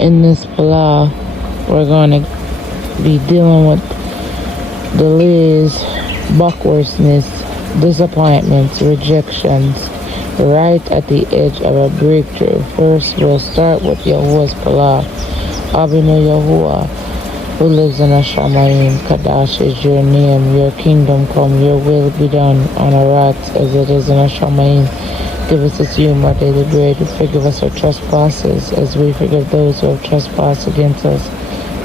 In this pala, we're going to be dealing with delays, backwardness, disappointments, rejections, right at the edge of a breakthrough. First, we'll start with Yahuwah's pala. Abinu Yahuwah, who lives in Ashamayim, Kadash is your name, your kingdom come, your will be done on earth as it is in Ashamayim. Give us this our daily bread, forgive us our trespasses as we forgive those who have trespassed against us.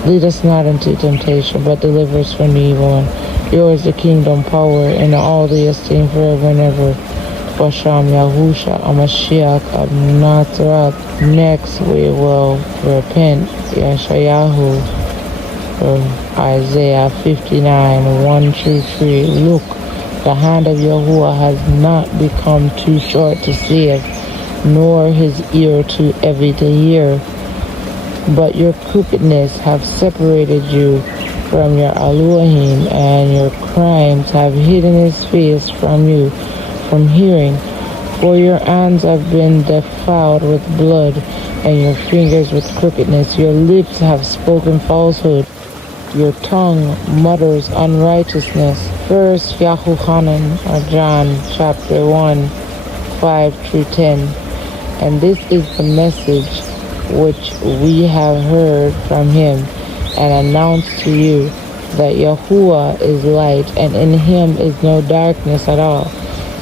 Lead us not into temptation, but deliver us from the evil one. Yours the kingdom, power, and all the esteem forever and ever. Basham Yahusha Amashiach of Nazareth. Next we will repent Yeshayahu from Isaiah 59:1-3. Look, the hand of Yahuwah has not become too short to save, nor his ear too heavy to hear. But your crookedness have separated you from your Elohim, and your crimes have hidden his face from you, from hearing. For your hands have been defiled with blood, and your fingers with crookedness. Your lips have spoken falsehood. Your tongue mutters unrighteousness. First Yahuchanan, or John, chapter 1, 5-10. And this is the message which we have heard from him and announced to you, that Yahuwah is light, and in him is no darkness at all.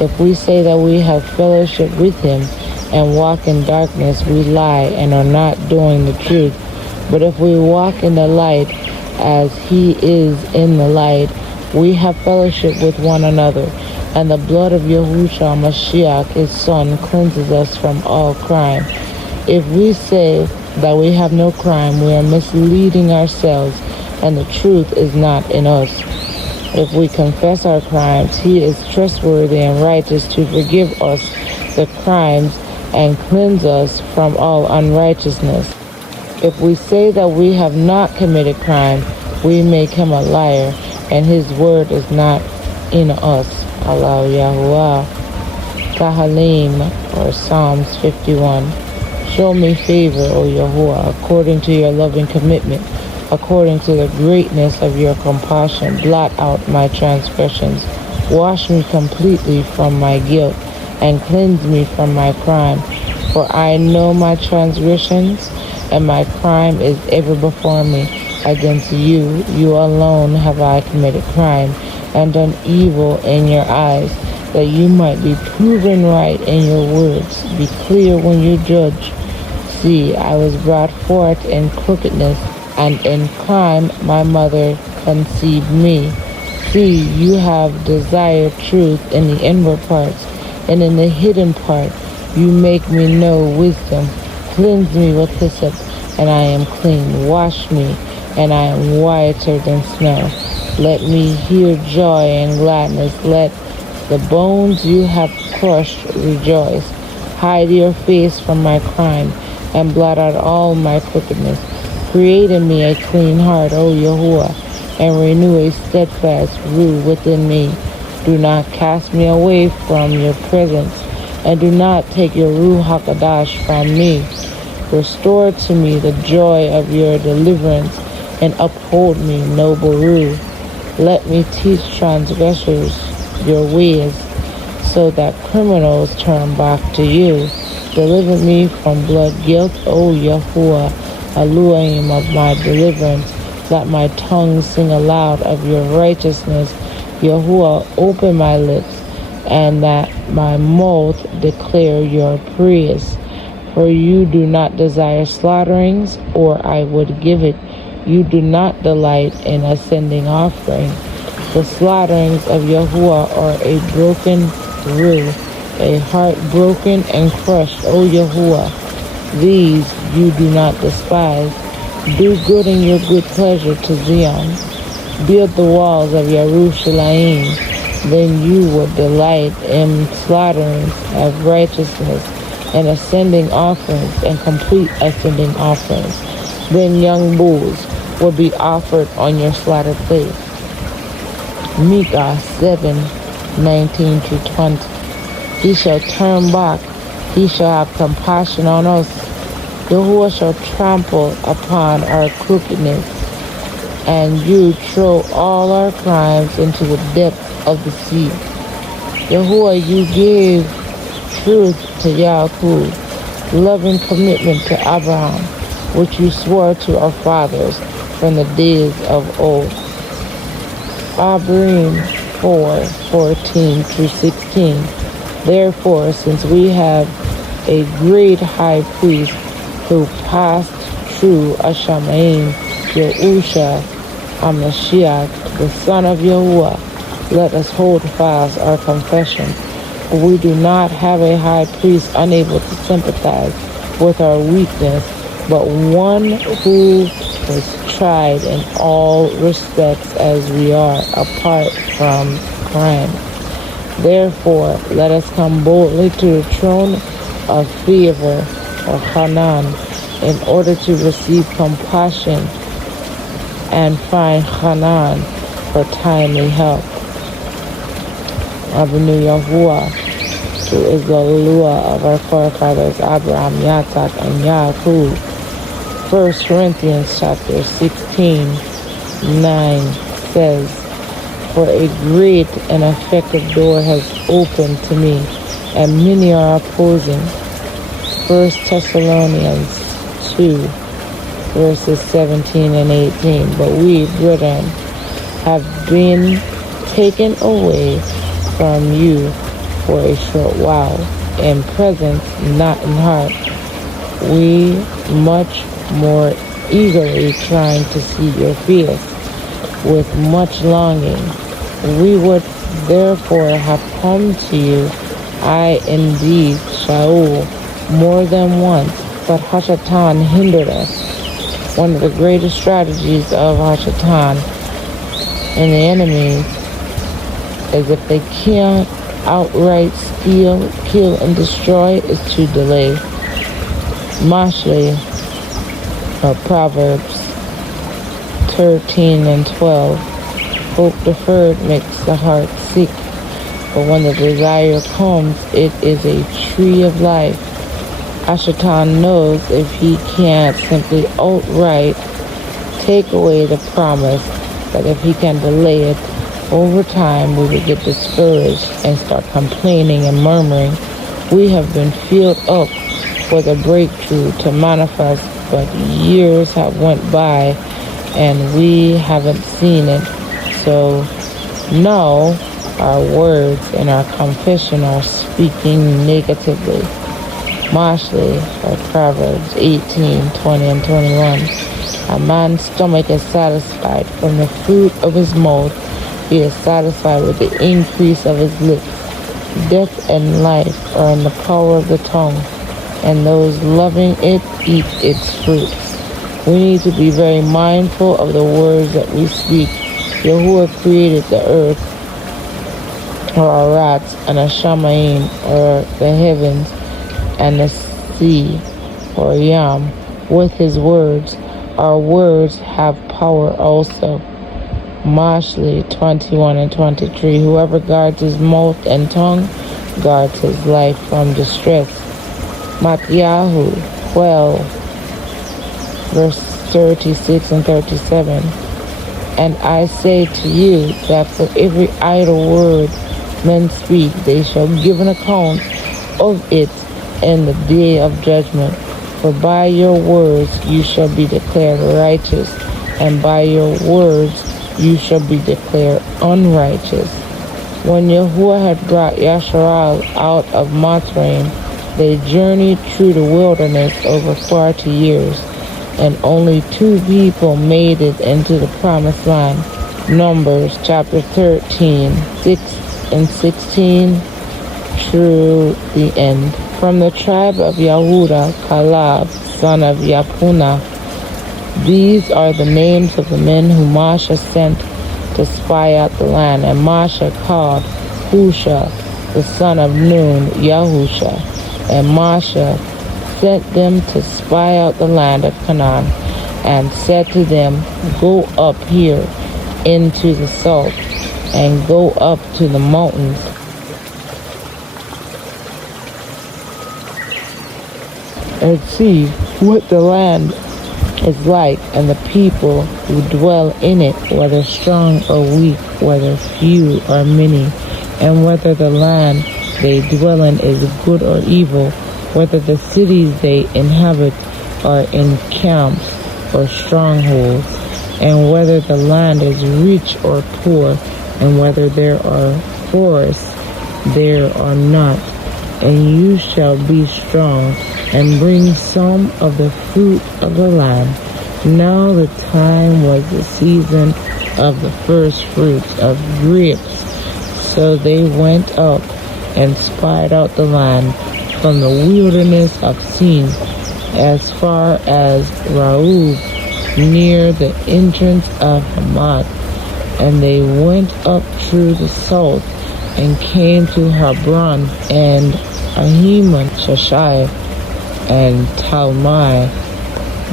If we say that we have fellowship with him and walk in darkness, we lie and are not doing the truth. But if we walk in the light as he is in the light, we have fellowship with one another, and the blood of Yahushua Mashiach, his son, cleanses us from all crime. If we say that we have no crime, we are misleading ourselves, and the truth is not in us. If we confess our crimes, he is trustworthy and righteous to forgive us the crimes and cleanse us from all unrighteousness. If we say that we have not committed crime, we make him a liar, and his word is not in us. Allah Yahuwah. Tahalim, or Psalms 51. Show me favor, O Yahuwah, according to your loving commitment, according to the greatness of your compassion. Blot out my transgressions. Wash me completely from my guilt, and cleanse me from my crime. For I know my transgressions, and my crime is ever before me. Against you, you alone have I committed crime, and done evil in your eyes, that you might be proven right in your words. Be clear when you judge. See, I was brought forth in crookedness, and in crime my mother conceived me. See, you have desired truth in the inward parts, and in the hidden part you make me know wisdom. Cleanse me with hyssop, and I am clean. Wash me, and I am whiter than snow. Let me hear joy and gladness. Let the bones you have crushed rejoice. Hide your face from my crime, and blot out all my crookedness. Create in me a clean heart, O Yahuwah, and renew a steadfast root within me. Do not cast me away from your presence, and do not take your Ruach HaKodesh from me. Restore to me the joy of your deliverance, and uphold me, noble Ruach. Let me teach transgressors your ways, so that criminals turn back to you. Deliver me from blood guilt, O Yahuwah, Elohim of my deliverance. Let my tongue sing aloud of your righteousness. Yahuwah, open my lips, and that my mouth declare your praise. For you do not desire slaughterings, or I would give it. You do not delight in ascending offering. The slaughterings of Yahuwah are a broken ruch, a heart broken and crushed, O Yahuwah. These you do not despise. Do good in your good pleasure to Zion. Build the walls of Yerushalayim. Then you will delight in slaughterings of righteousness, and ascending offerings, and complete ascending offerings. Then young bulls will be offered on your slaughter place. Micah 7:19-20. He shall turn back, he shall have compassion on us. Yahuwah shall trample upon our crookedness, and you throw all our crimes into the depth of the sea. Yahuwah, you gave truth to Yaakov, loving commitment to Abraham, which you swore to our fathers from the days of old. Abrim 4:14-16. Therefore, since we have a great high priest who passed through Ashamaim, Yahusha HaMashiach, the Son of Yahuwah, let us hold fast our confession. For we do not have a high priest unable to sympathize with our weakness, but one who was tried in all respects as we are, apart from crime. Therefore, let us come boldly to the throne of favor, or Hanan, in order to receive compassion and find Hanan for timely help. Avinu Yahuwah, who is the Lua of our forefathers Abraham, Yitzhak, and Yaakov. 1 Corinthians chapter 16:9 says, for a great and effective door has opened to me, and many are opposing. 1 Thessalonians 2, verses 17 and 18. But we, brethren, have been taken away from you for a short while, in presence, not in heart. We much more eagerly trying to see your face with much longing. We would therefore have come to you, I indeed, Shaul, more than once, but Hashatan hindered us. One of the greatest strategies of Hashatan and the enemies is if they can't outright steal, kill, and destroy, is to delay. Mashli, or Proverbs 13:12. Hope deferred makes the heart sick, but when the desire comes, it is a tree of life. Ashatan knows if he can't simply outright take away the promise, that if he can delay it, over time we will get discouraged and start complaining and murmuring. We have been filled up for the breakthrough to manifest, but years have went by and we haven't seen it. So now our words and our confession are speaking negatively. Mashli, or Proverbs 18:20 and 21. A man's stomach is satisfied from the fruit of his mouth. He is satisfied with the increase of his lips. Death and life are in the power of the tongue, and those loving it eat its fruits. We need to be very mindful of the words that we speak. Yahuwah created the earth, or Arats, and Ashamaim, or the heavens, and the sea, or Yam, with his words. Our words have power also. Mashli 21 and 23. Whoever guards his mouth and tongue guards his life from distress. Matthew 12, verse 36 and 37. And I say to you that for every idle word men speak, they shall give an account of it in the day of judgment. For by your words you shall be declared righteous, and by your words you shall be declared unrighteous. When Yahuwah had brought Yasharal out of Mitzrayim, they journeyed through the wilderness over 40 years, and only 2 people made it into the promised land. Numbers chapter 13, 6 and 16 through the end. From the tribe of Yehuda, Caleb, son of Yefuneh. These are the names of the men whom Moshe sent to spy out the land. And Moshe called Husha, the son of Nun, Yahusha. And Moshe sent them to spy out the land of Canaan, and said to them, go up here into the south, and go up to the mountains, and see what the land is like, and the people who dwell in it, whether strong or weak, whether few or many, and whether the land they dwell in is good or evil, whether the cities they inhabit are in camps or strongholds, and whether the land is rich or poor, and whether there are forests there or not. And you shall be strong, and bring some of the fruit of the land. Now the time was the season of the first fruits of grapes. So they went up and spied out the land from the wilderness of Sin as far as Raub, near the entrance of Hamath. And they went up through the south and came to Hebron and Ahiman, Shashai, and Talmai.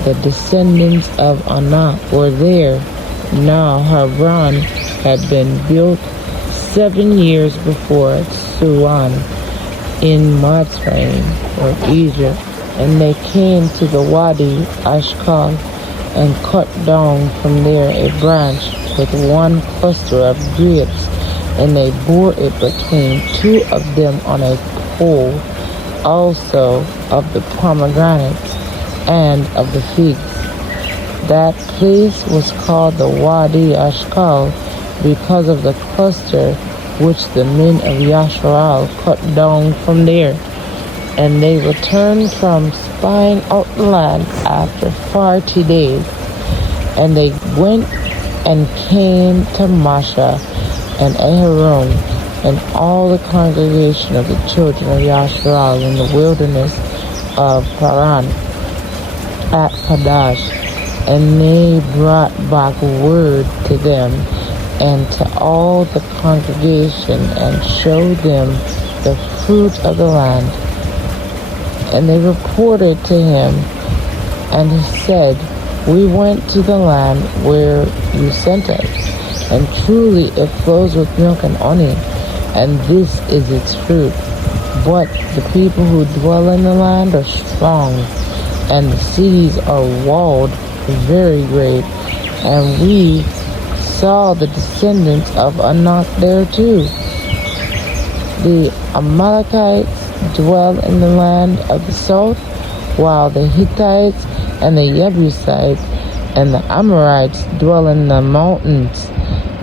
The descendants of Anak were there. Now Hebron had been built 7 years before Suan in Mitzrayim or Egypt. And they came to the Wadi Ashkal and cut down from there a branch with one cluster of grapes, and they bore it between two of them on a pole, also of the pomegranates and of the figs. That place was called the Wadi Ashkal because of the cluster which the men of Yasharal cut down from there. And they returned from spying out the land after 40 days. And they went and came to Masha and Aharon and all the congregation of the children of Yasharal in the wilderness of Paran at Kadesh. And they brought back word to them and to all the congregation and showed them the fruit of the land. And they reported to him, and he said, we went to the land where you sent us, and truly it flows with milk and honey, and this is its fruit. But the people who dwell in the land are strong, and the cities are walled very great, and we saw the descendants of Anak there too. The Amalekites dwell in the land of the south, while the Hittites and the Jebusites and the Amorites dwell in the mountains,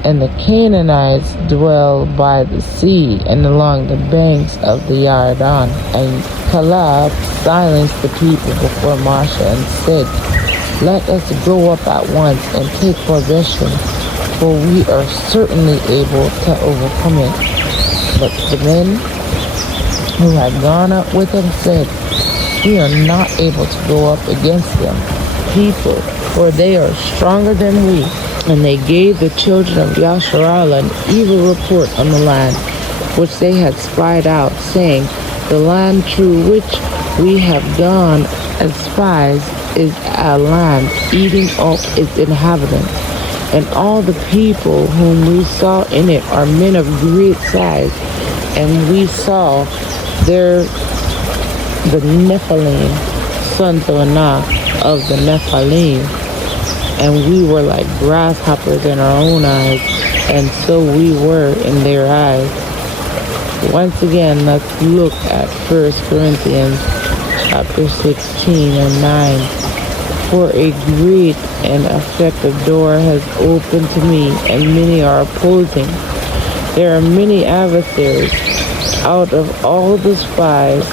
and the Canaanites dwell by the sea and along the banks of the Yarden. And Caleb silenced the people before Moshe and said, let us go up at once and take possession, for we are certainly able to overcome it. But the men who had gone up with him said, we are not able to go up against them, people, for they are stronger than we. And they gave the children of Yasharal an evil report on the land which they had spied out, saying, the land through which we have gone as spies is a land eating up its inhabitants, and all the people whom we saw in it are men of great size, and we saw there the Nephilim, sons of Anak of the Nephilim, and we were like grasshoppers in our own eyes, and so we were in their eyes. Once again, let's look at 1 Corinthians chapter 16 and 9. For a great and effective door has opened to me, and many are opposing. There are many adversaries. Out of all the spies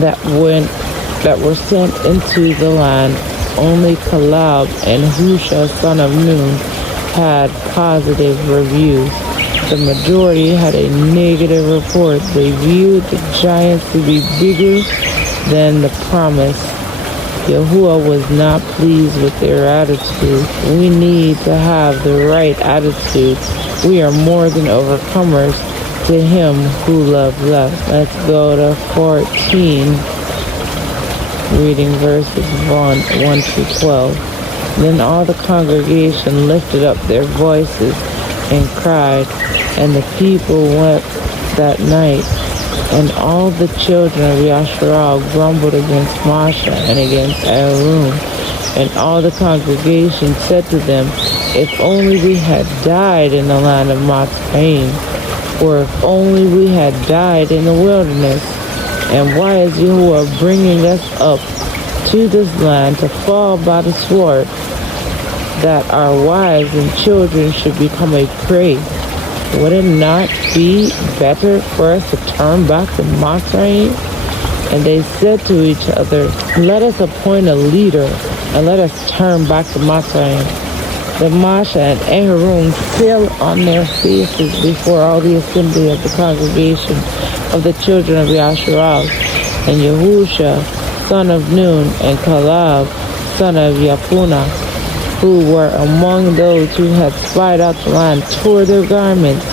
that were sent into the land, only Caleb and Husha, son of Nun, had positive reviews. The majority had a negative report. They viewed the giants to be bigger than the promise. Yahuwah was not pleased with their attitude. We need to have the right attitude. We are more than overcomers to him who loved us. Let's go to 14, reading verses 1 through 12. Then all the congregation lifted up their voices and cried, and the people wept that night And all the children of Yasharal grumbled against Moshe and against Aaron. And all the congregation said to them, if only we had died in the land of Mitzrayim, or if only we had died in the wilderness. And why is Yahuwah bringing us up to this land to fall by the sword, that our wives and children should become a prey? Would it not be better for us to turn back to Mitzrayim? And they said to each other, let us appoint a leader, and let us turn back to Mitzrayim. Then Moshe and Aaron fell on their faces before all the assembly of the congregation of the children of Yasharal. And Yahusha, son of Nun, and Caleb, son of Yefuneh, who were among those who had spied out the land, tore their garments.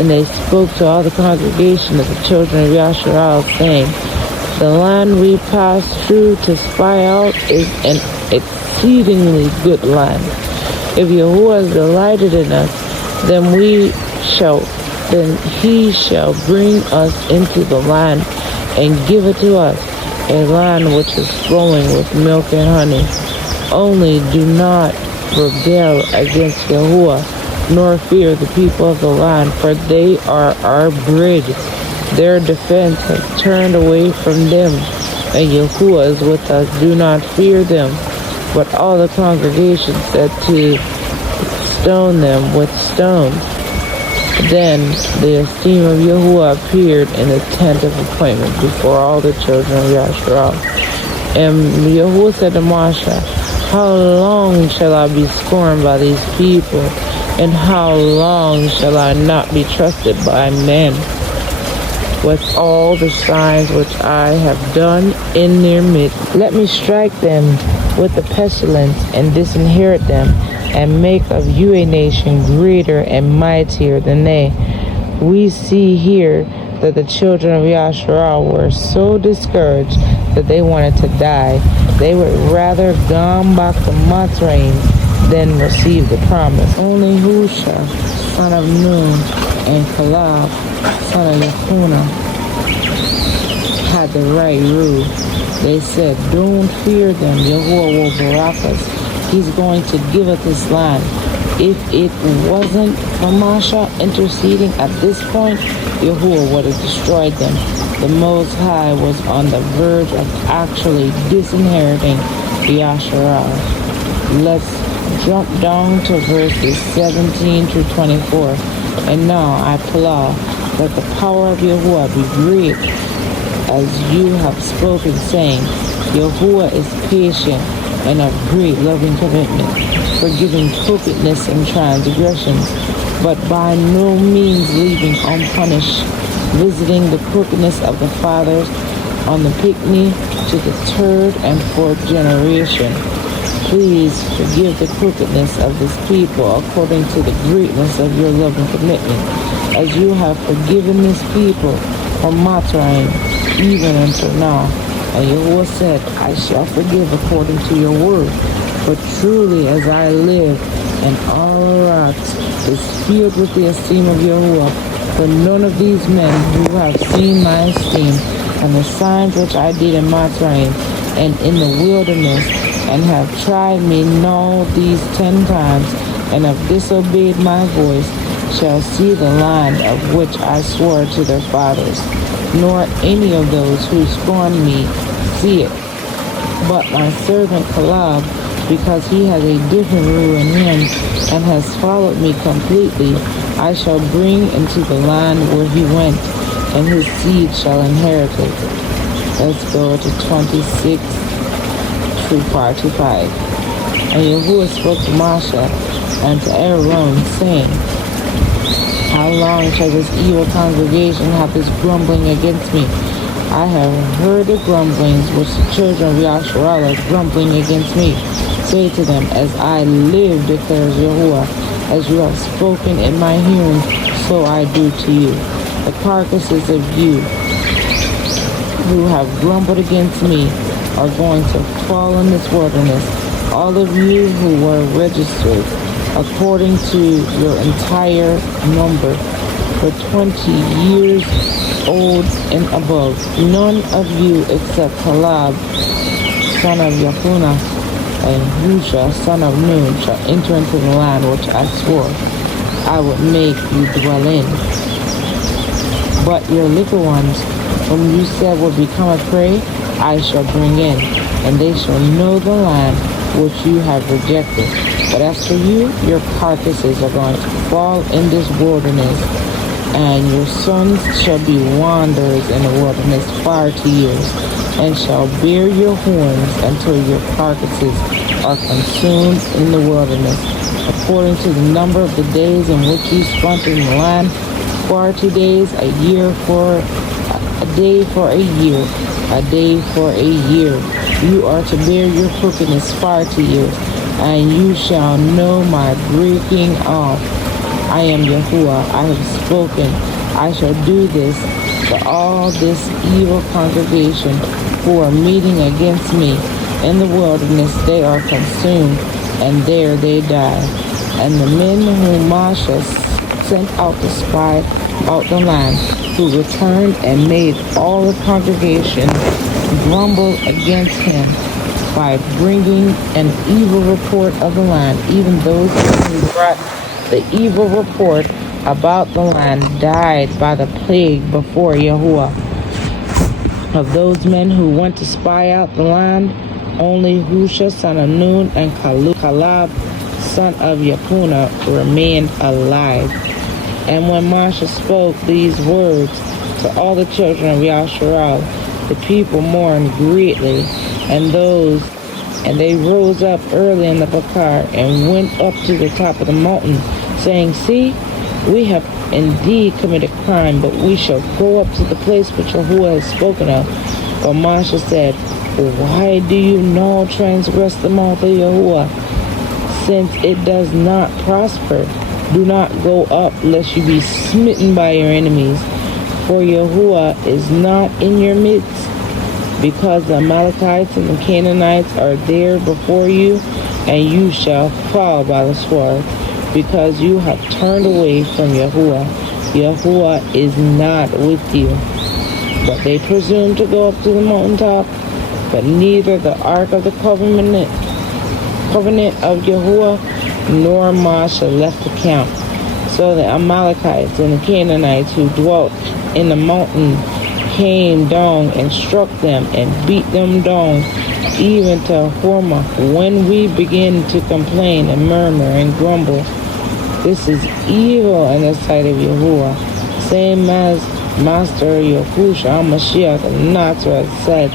And they spoke to all the congregation of the children of Yasharal, saying, the land we passed through to spy out is an exceedingly good land. If Yahuwah is delighted in us, then he shall bring us into the land and give it to us, a land which is flowing with milk and honey. Only do not rebel against Yahuwah, nor fear the people of the land, for they are our bridge. Their defense has turned away from them, and Yahuwah is with us. Do not fear them. But all the congregation said to stone them with stones. Then the esteem of Yahuwah appeared in the tent of appointment before all the children of Yasharal. And Yahuwah said to Moshe, how long shall I be scorned by these people? And how long shall I not be trusted by men? With all the signs which I have done in their midst, let me strike them with the pestilence and disinherit them, and make of you a nation greater and mightier than they. We see here that the children of Yasharal were so discouraged that they wanted to die. They would rather gone back to Mitzrayim than receive the promise. Only Husha, son of Nun, and Caleb, son of Yefuneh, had the right rule. They said, don't fear them. Yahuwah will barak us. He's going to give us this land. If it wasn't for Moshe interceding at this point, Yahuwah would have destroyed them. The Most High was on the verge of actually disinheriting Yasharal. Let's jump down to verses 17 through 24. And now I plow that the power of Yahuwah be great, as you have spoken, saying, Yahuwah is patient and of great loving commitment, forgiving crookedness and transgressions, but by no means leaving unpunished, visiting the crookedness of the fathers on the Picni to the third and fourth generation. Please forgive the crookedness of this people according to the greatness of your loving commitment, as you have forgiven this people from Mitzrayim even until now. And Yahuwah said, I shall forgive according to your word. For truly as I live, and all rocks is filled with the esteem of Yahuwah, for none of these men who have seen my esteem, and the signs which I did in Mitzrayim and in the wilderness, and have tried me now these 10 times, and have disobeyed my voice, shall see the land of which I swore to their fathers, nor any of those who scorn me see it. But my servant Caleb, because he has a different rule in him, and has followed me completely, I shall bring into the land where he went, and his seed shall inherit it. Let's go to 26 through 5. And Yahuwah spoke to Moshe and to Aaron, saying, how long shall this evil congregation have this grumbling against me? I have heard the grumblings which the children of Yasharal are grumbling against me. Say to them, as I live, declares Yahuwah, as you have spoken in my hearing, so I do to you. The carcasses of you who have grumbled against me are going to fall in this wilderness. All of you who were registered according to your entire number, for 20 years old and above. None of you except Caleb, son of Yephuneh, and Husha, son of Nun, shall enter into the land which I swore I would make you dwell in. But your little ones, whom you said would become a prey, I shall bring in, and they shall know the land which you have rejected. But as for you, your carcasses are going to fall in this wilderness, and your sons shall be wanderers in the wilderness 40 years, and shall bear your horns until your carcasses are consumed in the wilderness, according to the number of the days in which you spent in the land, 40 days, a year for a day for a year, a day for a year. You are to bear your crookedness 40 years, and you shall know my breaking off. I am Yahuwah, I have spoken. I shall do this to all this evil congregation who are meeting against me in the wilderness. They are consumed, and there they die. And the men whom Moshe sent out to spy out the land, who returned and made all the congregation grumble against him by bringing an evil report of the land, even those who brought the evil report about the land died by the plague before Yahuwah. Of those men who went to spy out the land, only Husha, son of Nun, and Caleb, son of Yephuneh, remained alive. And when Moshe spoke these words to all the children of Yasharal, the people mourned greatly, and they rose up early in the Bakar and went up to the top of the mountain, saying, See, we have indeed committed crime, but we shall go up to the place which Yahuwah has spoken of. But Moshe said, Why do you now transgress the mouth of Yahuwah, since it does not prosper? Do not go up, lest you be smitten by your enemies. For Yahuwah is not in your midst, because the Amalekites and the Canaanites are there before you, and you shall fall by the sword, because you have turned away from Yahuwah. Yahuwah is not with you. But they presumed to go up to the mountaintop, but neither the ark of the covenant of Yahuwah nor Moshe left the camp. So the Amalekites and the Canaanites who dwelt in the mountain came down and struck them and beat them down, even to Hormah. When we begin to complain and murmur and grumble, this is evil in the sight of Yahuwah. Same as Master Yahushua HaMashiach of Nazareth said,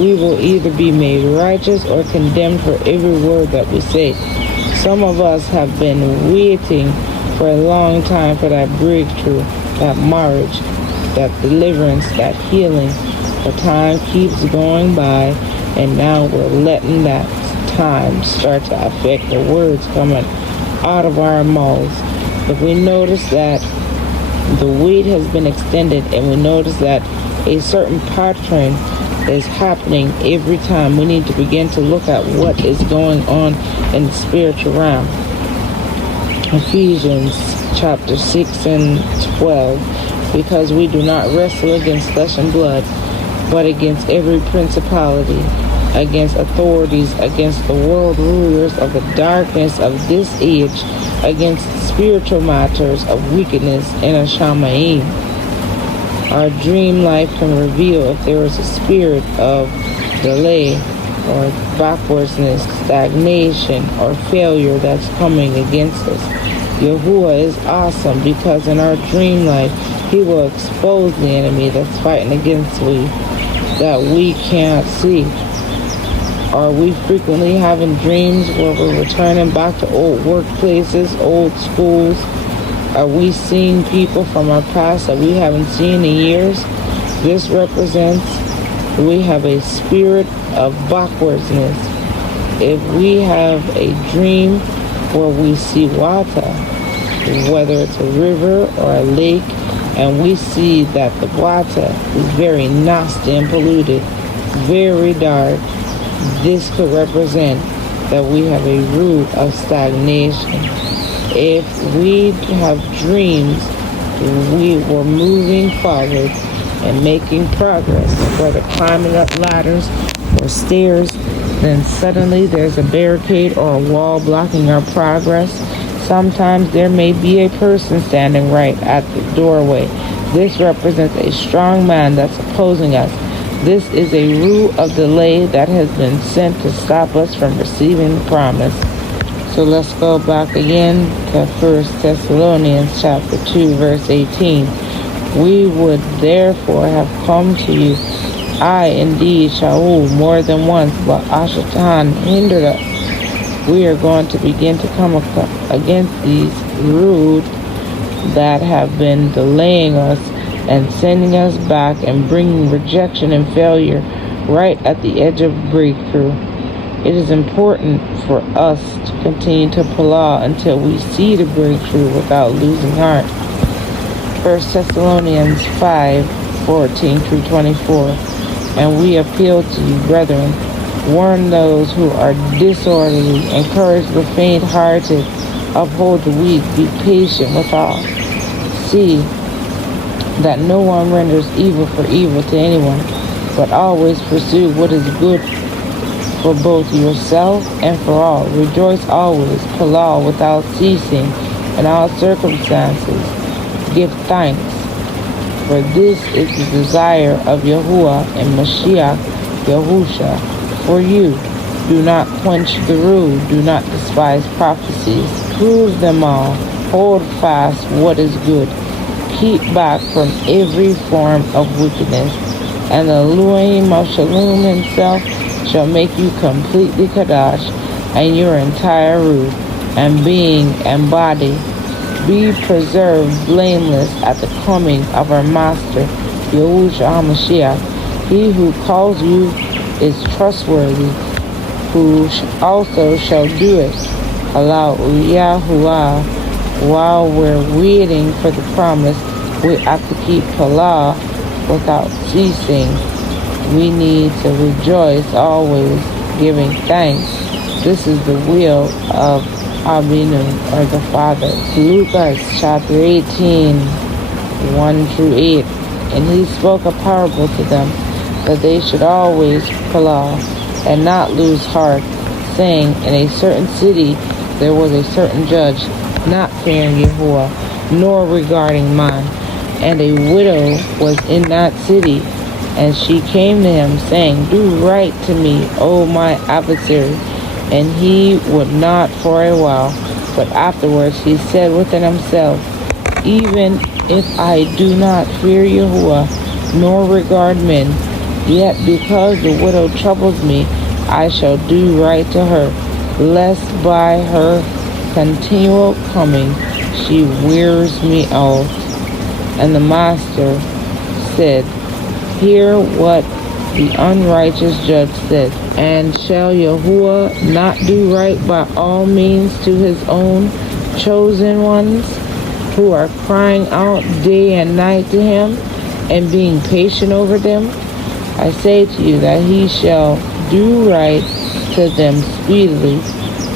we will either be made righteous or condemned for every word that we say. Some of us have been waiting for a long time for that breakthrough, that marriage, that deliverance, that healing. The time keeps going by, and now we're letting that time start to affect the words coming out of our mouths. If we notice that the wait has been extended, and we notice that a certain pattern is happening every time, we need to begin to look at what is going on in the spiritual realm. Ephesians chapter 6 and 12, because we do not wrestle against flesh and blood, but against every principality, against authorities, against the world rulers of the darkness of this age, against spiritual matters of wickedness in Ashamayim. Our dream life can reveal if there is a spirit of delay or backwardsness, stagnation, or failure that's coming against us. Yahuwah is awesome, because in our dream life, He will expose the enemy that's fighting against we, that we can't see. Are we frequently having dreams where we're returning back to old workplaces, old schools? Are we seeing people from our past that we haven't seen in years? This represents we have a spirit of backwardsness. If we have a dream where we see water, whether it's a river or a lake, and we see that the water is very nasty and polluted, very dark, this could represent that we have a root of stagnation. If we have dreams we were moving forward and making progress, whether climbing up ladders or stairs, then suddenly there's a barricade or a wall blocking our progress. Sometimes there may be a person standing right at the doorway. This represents a strong man that's opposing us. This is a root of delay that has been sent to stop us from receiving the promise. So let's go back again to 1 Thessalonians chapter 2, verse 18. We would therefore have come to you. I indeed, Shaul, more than once, but Ashatan hindered us. We are going to begin to come against these root that have been delaying us and sending us back and bringing rejection and failure right at the edge of breakthrough. It is important for us to continue to plow until we see the breakthrough without losing heart. 1 Thessalonians 5:14 through 24. And we appeal to you, brethren, warn those who are disorderly, encourage the faint-hearted, uphold the weak, be patient with all. See that no one renders evil for evil to anyone, but always pursue what is good for both yourself and for all. Rejoice always, plow without ceasing, in all circumstances. Give thanks, for this is the desire of Yahuwah and Mashiach Yahusha for you. Do not quench the root, do not despise prophecies. Prove them all, hold fast what is good. Keep back from every form of wickedness, and the Elohim of Shalom himself shall make you completely Kadash, and your entire root, and being and body be preserved blameless at the coming of our Master, Yahushua HaMashiach. He who calls you is trustworthy, who also shall do it. Allow Yahuwah. While we're waiting for the promise, we have to keep Palah without ceasing. We need to rejoice always, giving thanks. This is the will of Abinu, or the Father. Lucas chapter 18, 1 through 8. And he spoke a parable to them, that they should always Palah and not lose heart, saying, in a certain city there was a certain judge, not fearing Yahuwah, nor regarding man. And a widow was in that city, and she came to him, saying, do right to me, O my adversary. And he would not for a while, but afterwards he said within himself, even if I do not fear Yahuwah, nor regard men, yet because the widow troubles me, I shall do right to her, lest by her continual coming she wears me out. And the master said, hear what the unrighteous judge said. And shall Yahuwah not do right by all means to his own chosen ones, who are crying out day and night to him, and being patient over them? I say to you that he shall do right to them speedily.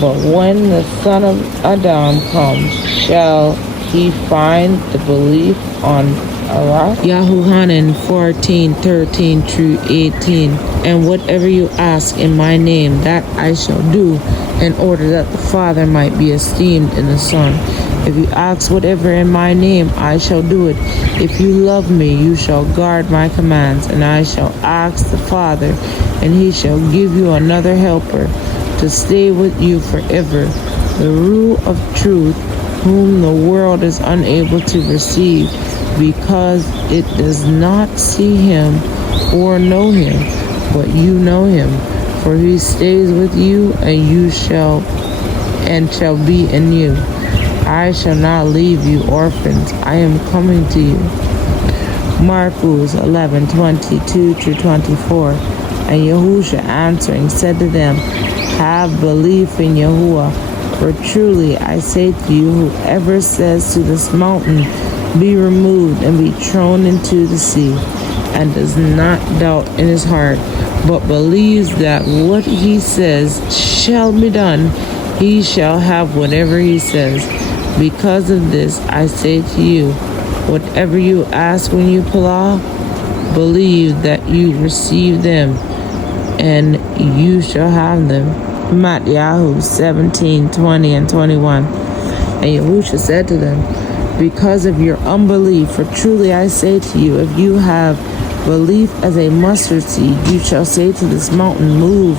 But when the Son of Adam comes, shall he find the belief on ruch? Yahuhanan 14:13 through 18. And whatever you ask in my name, that I shall do, in order that the Father might be esteemed in the Son. If you ask whatever in my name, I shall do it. If you love me, you shall guard my commands, and I shall ask the Father, and he shall give you another helper to stay with you forever, the rule of truth, whom the world is unable to receive, because it does not see him or know him, but you know him, for he stays with you, and shall be in you. I shall not leave you orphans. I am coming to you. Marcos 11:22 through 24. And Yahusha answering said to them, have belief in Yahuwah, for truly I say to you, whoever says to this mountain, be removed and be thrown into the sea, and does not doubt in his heart, but believes that what he says shall be done, he shall have whatever he says. Because of this I say to you, Whatever you ask when you pala, believe that you receive them and you shall have them. Matthew 17, 20 and 21. And Yahusha said to them, because of your unbelief, for truly I say to you, if you have belief as a mustard seed, you shall say to this mountain, move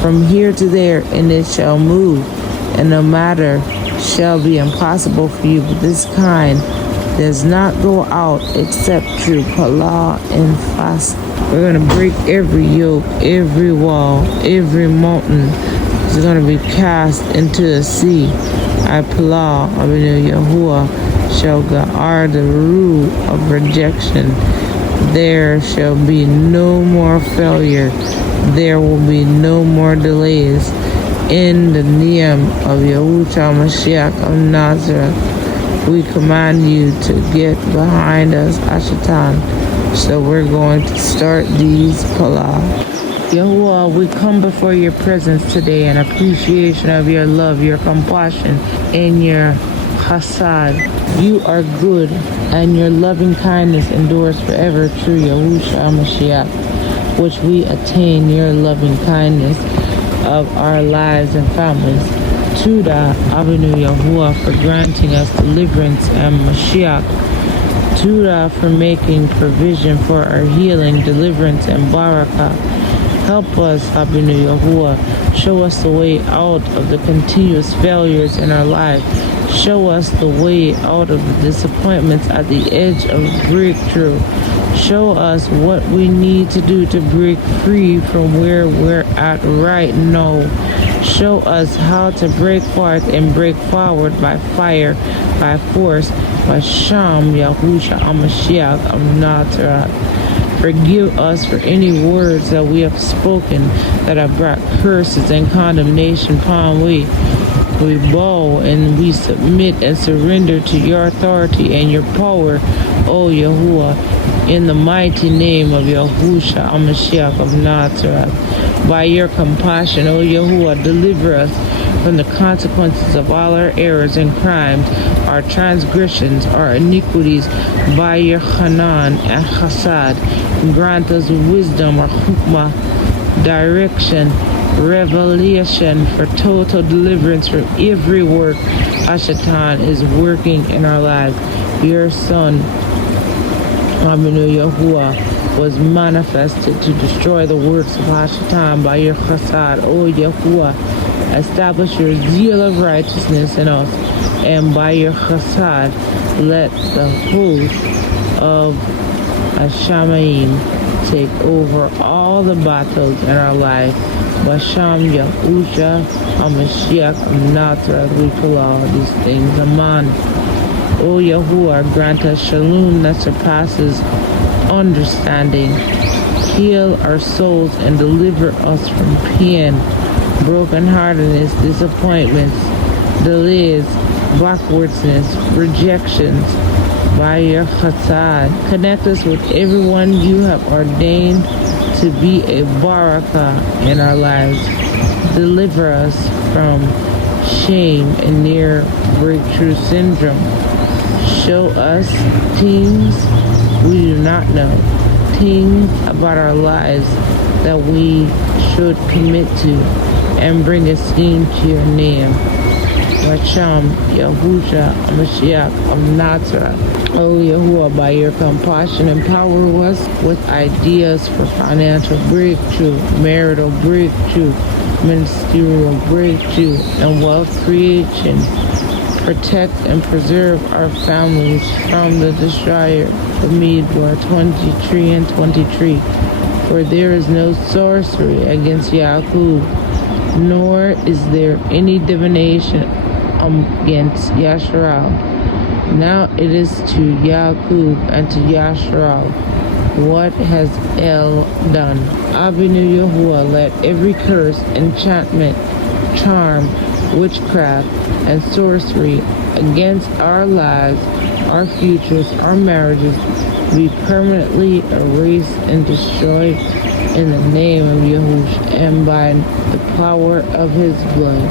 from here to there, and it shall move, and no matter shall be impossible for you. But this kind does not go out except through pala and fast. We're going to break every yoke, every wall, every mountain is going to be cast into the sea. I pala, Abinu Yahuwah, shall guard the root of rejection. There shall be no more failure. There will be no more delays. In the name of Yahushua Mashiach of Nazareth, we command you to get behind us, Ashatan. So we're going to start these pala. Yahuwah, we come before your presence today in appreciation of your love, your compassion, and your chesed. You are good, and your loving kindness endures forever through Yahushua Mashiach, which we attain your loving kindness of our lives and families. Tuda Avinu Yahuwah for granting us deliverance and Mashiach. Tuda for making provision for our healing, deliverance, and barakah. Help us, Avinu Yahuwah. Show us the way out of the continuous failures in our life. Show us the way out of the disappointments at the edge of breakthrough. Show us what we need to do to break free from where we're at right now. Show us how to break forth and break forward by fire, by force, by Sham Yahusha Amashiach of Nazareth. Forgive us for any words that we have spoken that have brought curses and condemnation upon we. We bow and we submit and surrender to your authority and your power, O Yahuwah, in the mighty name of Yahusha Amashiach of Nazareth. By your compassion, O Yahuwah, deliver us from the consequences of all our errors and crimes, our transgressions, our iniquities, by your Hanan and Chesed. Grant us wisdom or hukmah, direction, revelation for total deliverance from every work Ashatan is working in our lives. Your Son, Aminu Yahuwah, was manifested to destroy the works of Ashatan by your chesed. O Yahuwah, establish your zeal of righteousness in us, and by your chesed, let the host of Ashamaim take over all the battles in our life. Basham Yahusha HaMashiach of Nazareth, we call all these things. Aman. O Yahuwah, grant us shalom that surpasses understanding. Heal our souls and deliver us from pain, brokenheartedness, disappointments, delays, backwardness, rejections. By your chesed, connect us with everyone you have ordained to be a barakah in our lives. Deliver us from shame and near breakthrough syndrome. Show us things we do not know, things about our lives that we should commit to, and bring esteem to your name. Racham Yahusha Mashiach of Nazareth. O Yahuwah, by your compassion, empower us with ideas for financial breakthrough, marital breakthrough, ministerial breakthrough, and wealth creation. Protect and preserve our families from the destroyer of Midbar 23 and 23. For there is no sorcery against Yahweh, nor is there any divination against Yasharal. Now it is to Yaqub and to Yasharal. What has El done? Avinu Yahuwah, let every curse, enchantment, charm, witchcraft, and sorcery against our lives, our futures, our marriages be permanently erased and destroyed in the name of Yahushua and by the power of his blood.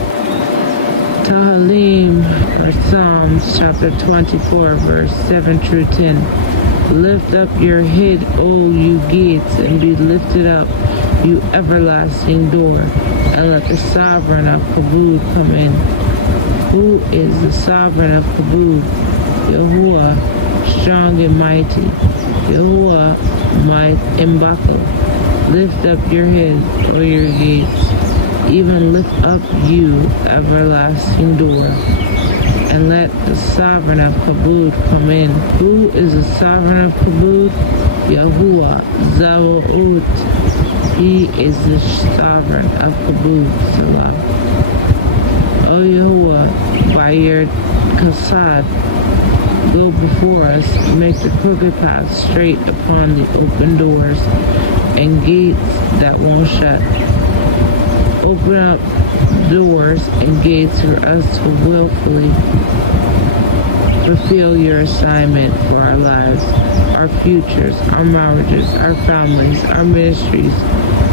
Tahalim, or Psalms chapter 24, verse 7 through 10. Lift up your head, O you gates, and be lifted up, you everlasting door, and let the sovereign of Kabod come in. Who is the sovereign of Kabod? Yahuwah, strong and mighty. Yahuwah, might and buckle. Lift up your head, O your gates, even lift up you, everlasting door, and let the sovereign of Kabod come in. Who is the sovereign of Kabod? Yahuwah, Zawaot. He is the sovereign of Kabod, Salah. O Yahuwah, by your kasad, go before us, make the crooked path straight upon the open doors and gates that won't shut. Open up doors and gates for us to willfully fulfill your assignment for our lives, our futures, our marriages, our families, our ministries,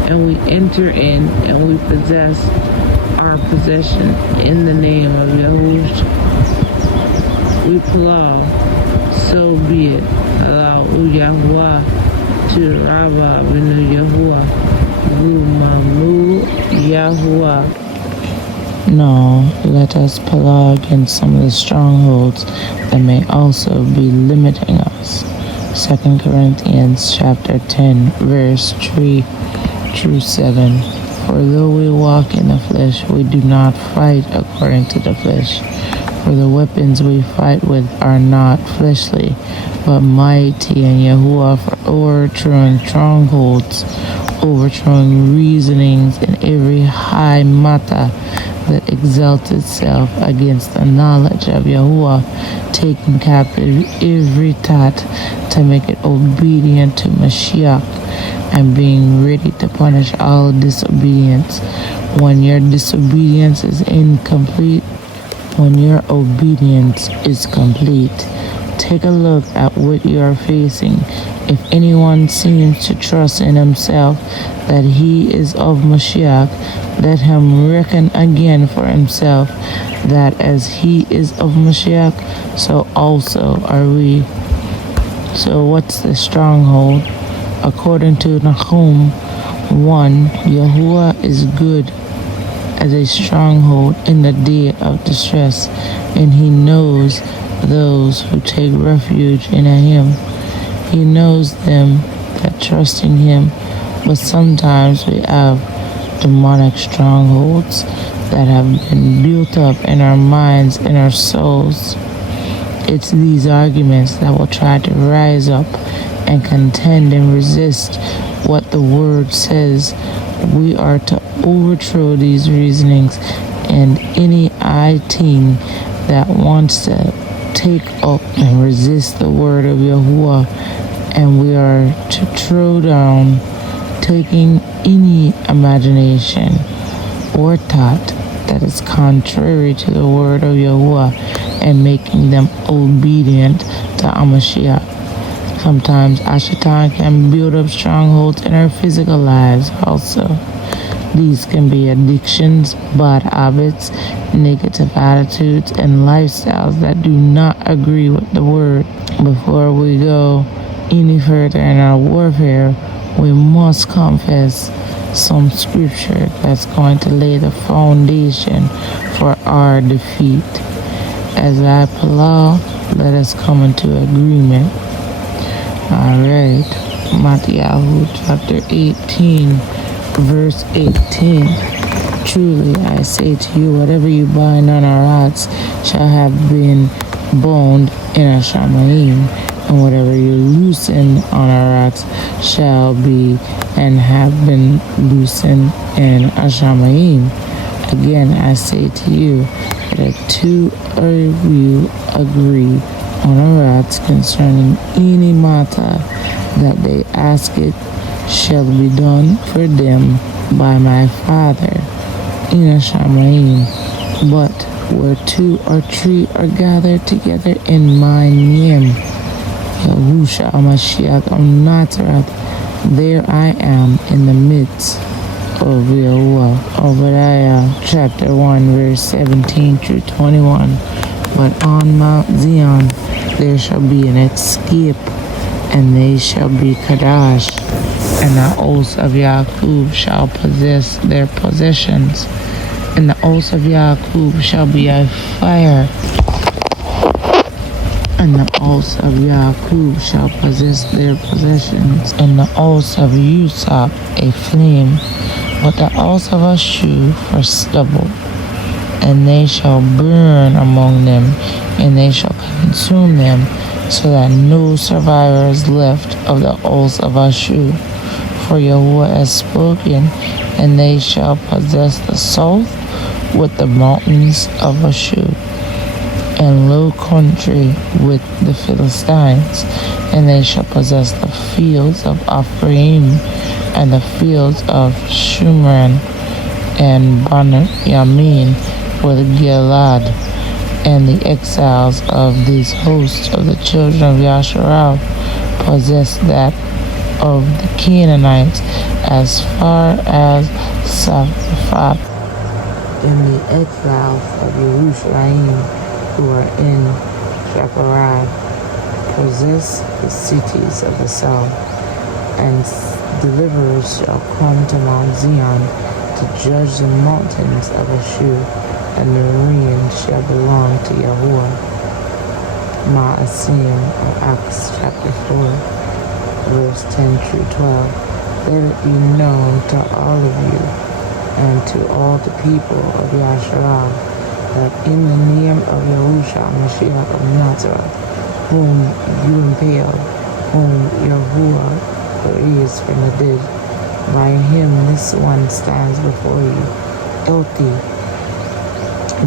and we enter in and we possess our possession in the name of Yahushua. We plow, so be it. Allow Yahuwah to Rava Benu Yahuwah. Mamu Yahuwah. No, let us plow against some of the strongholds that may also be limiting us. 2 Corinthians chapter 10, verse 3 through 7. For though we walk in the flesh, we do not fight according to the flesh. For the weapons we fight with are not fleshly, but mighty in Yahuwah for overthrowing strongholds, overthrowing reasonings and every high matter that exalts itself against the knowledge of Yahuwah, taking captive every thought to make it obedient to Mashiach, and being ready to punish all disobedience. When your disobedience is incomplete, when your obedience is complete, take a look at what you are facing. If anyone seems to trust in himself that he is of Mashiach, let him reckon again for himself that as he is of Mashiach, so also are we. So what's the stronghold? According to Nahum 1, Yahuwah is good as a stronghold in the day of distress, and he knows those who take refuge in him. He knows them that trust in him, but sometimes we have demonic strongholds that have been built up in our minds and our souls. It's these arguments that will try to rise up and contend and resist what the word says. We are to overthrow these reasonings and any thing that wants to take up and resist the word of Yahuwah, and we are to throw down taking any imagination or thought that is contrary to the word of Yahuwah and making them obedient to Amashiach. Sometimes Ashatan can build up strongholds in our physical lives also. These can be addictions, bad habits, negative attitudes, and lifestyles that do not agree with the word. Before we go any further in our warfare, we must confess some scripture that's going to lay the foundation for our defeat. As I plow, let us come into agreement. Alright, Matthew chapter 18, verse 18. Truly I say to you, whatever you bind on our rocks shall have been bound in a Shamayim, and whatever you loosen on our rocks shall be and have been loosened in a Shamayim. Again I say to you, that if two of you agree on a rocks concerning any matter that they ask, it shall be done for them by my Father in a Shamayim. But where two or three are gathered together in my name, Yahushua Mashiach of Nazareth, there I am in the midst of Yahuwah. Obadiah chapter 1 verse 17 through 21. But on Mount Zion there shall be an escape, and they shall be Kadash, and the house of Yaakov shall possess their possessions, and the house of Yaakov shall be a fire, and the house of Yaakov shall possess their possessions, and the house of Usop a flame, but the house of Ashur for stubble. And they shall burn among them, and they shall consume them, so that no survivor is left of the house of Ashur. For Yahuwah has spoken, and they shall possess the south with the mountains of Ashur, and low country with the Philistines, and they shall possess the fields of Ephraim, and the fields of Shumran, and Banu Yamin with Gilad, and the exiles of these hosts of the children of Yasharal possess that of the Canaanites as far as Saphat. And the exiles of Jerusalem who are in Shepharad possess the cities of the south, and deliverers shall come to Mount Zion to judge the mountains of Ashur, and the rain shall belong to Yahuwah. Ma'asim of Acts chapter 4, verse 10 through 12. Let it be known to all of you and to all the people of Yasharal that in the name of Yahushua Mashiach of Nazareth, whom you impaled, whom Yahuwah raised from the dead, by him this one stands before you, healthy.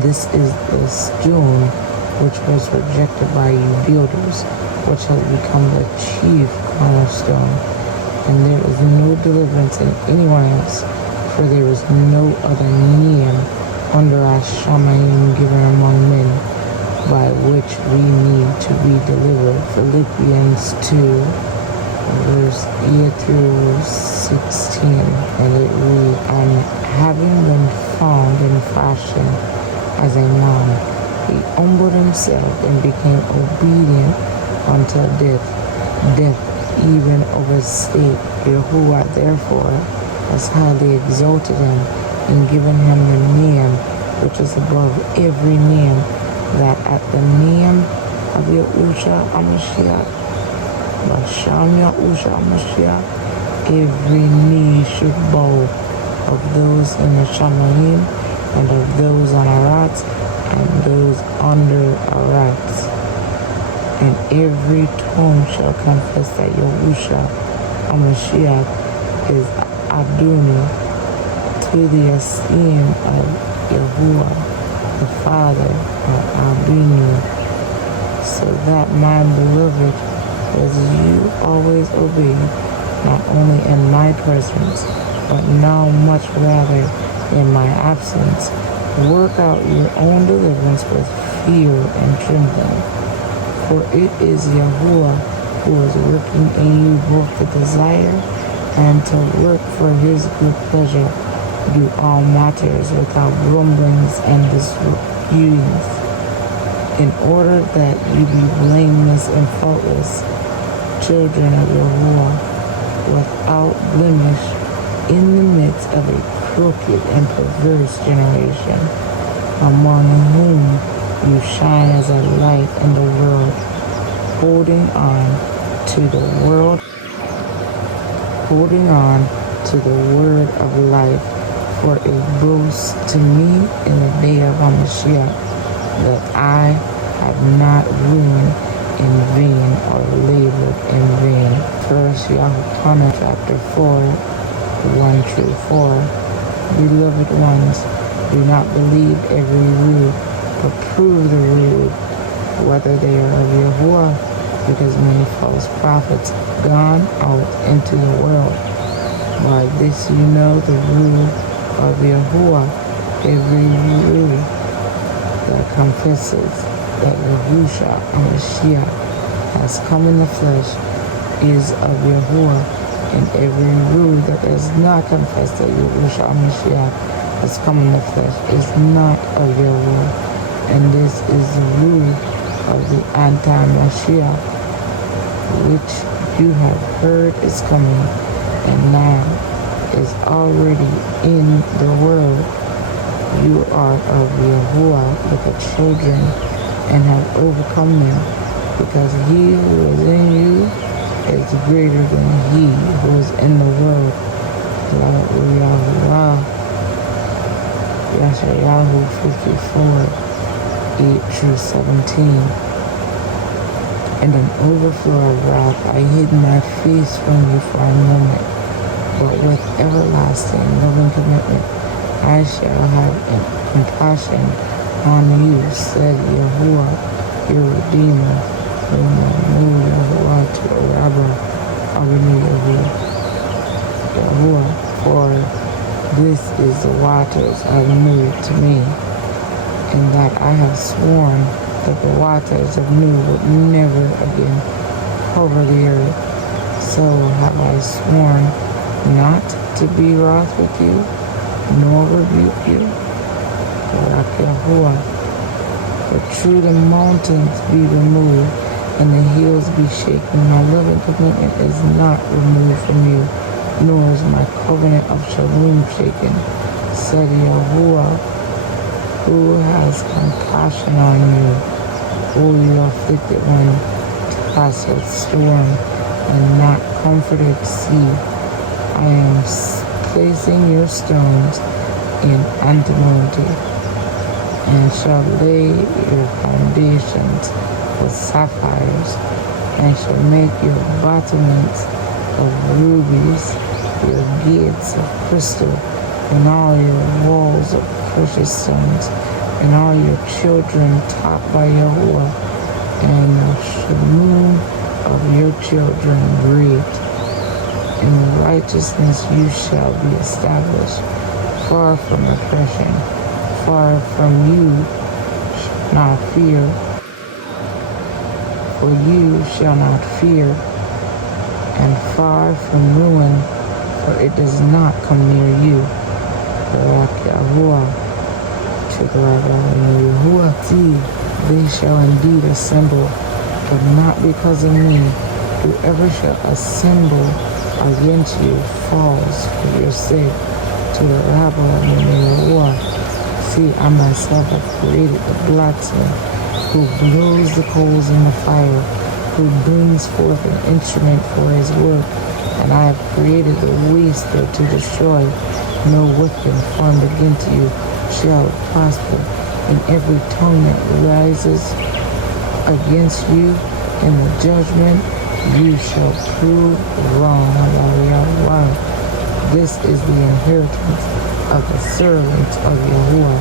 This is the stone which was rejected by you builders, which has become the chief cornerstone. And there is no deliverance in anyone else, for there is no other name under Hashemayim given among men, by which we need to be delivered. Philippians 2, verse 8 through 16. And it reads, and having been found in fashion as a man, he humbled himself and became obedient until death, even of his state. Yahuwah therefore has highly exalted him and given him the name which is above every name, that at the name of Yahushua HaMashiach, Basham Yahushua HaMashiach, every knee should bow, of those in the Shamayim, and of those on Arats, and those under Arats. And every tongue shall confess that Yahushua HaMashiach is Adonai, to the esteem of Yahuwah, the Father of Abinu. So that, my beloved, as you always obey, not only in my presence, but now much rather in my absence, work out your own deliverance with fear and trembling. For it is Yahuwah who is working in you both to desire and to work for his good pleasure. Do all matters without grumblings and disputings, in order that you be blameless and faultless, children of Yahuwah, without blemish, in the midst of a crooked and perverse generation, among whom you shine as a light in the world, holding on to the word of life. For it boasts to me in the day of Mashiach that I have not ruined in vain or labored in vain. First Yahushua chapter 4, 1 through 4. Beloved ones, do not believe every rude, but prove the rude, whether they are of Yahuwah, because many false prophets gone out into the world. By this you know the rule of Yahuwah, every rule that confesses that Yahushua HaMashiach has come in the flesh is of Yahuwah, and every rule that does not confess that Yahushua Mashiach has come in the flesh is not of your will. And this is the rule of the anti-Mashiach, which you have heard is coming, and now is already in the world. You are of Yahuwah, the children, and have overcome them, because he who is in you is greater than he who is in the world. Yahuwah, Yashayahu 54:8-17. And an overflow of wrath, I hid my face from you for a moment, but with everlasting loving commitment, I shall have compassion on you, said Yahuwah, your Redeemer. Remove Yahuwah to a rabbi, Yahuwah, for this is the waters of new to me, and that I have sworn that the waters of new would never again cover the earth. So have I sworn not to be wroth with you, nor rebuke you. Barak Yahuwah, for true the mountains be removed, and the hills be shaken. My loving commitment is not removed from you, nor is my covenant of shalom shaken, said Yahuwah, who has compassion on you, O you afflicted one, tossed with storm, and not comforted sea. I am placing your stones in antimony, and shall lay your foundations with sapphires, and shall make your battlements of rubies, your gates of crystal, and all your walls of precious stones, and all your children taught by Yahuwah, and the shalom of your children great. In righteousness you shall be established, far from oppression, far from you shall not fear, for you shall not fear, and far from ruin, for it does not come near you. Barak Yahuwah, to the Yahuwah, see, they shall indeed assemble, but not because of me. Whoever shall assemble against you falls for your sake. To the rabbi of Yahuwah, see, I myself have created the blacksmith, who blows the coals in the fire, who brings forth an instrument for his work, and I have created the waster to destroy. No weapon formed against you shall prosper, and every tongue that rises against you in the judgment you shall prove wrong. This is the inheritance of the servants of Yahuwah,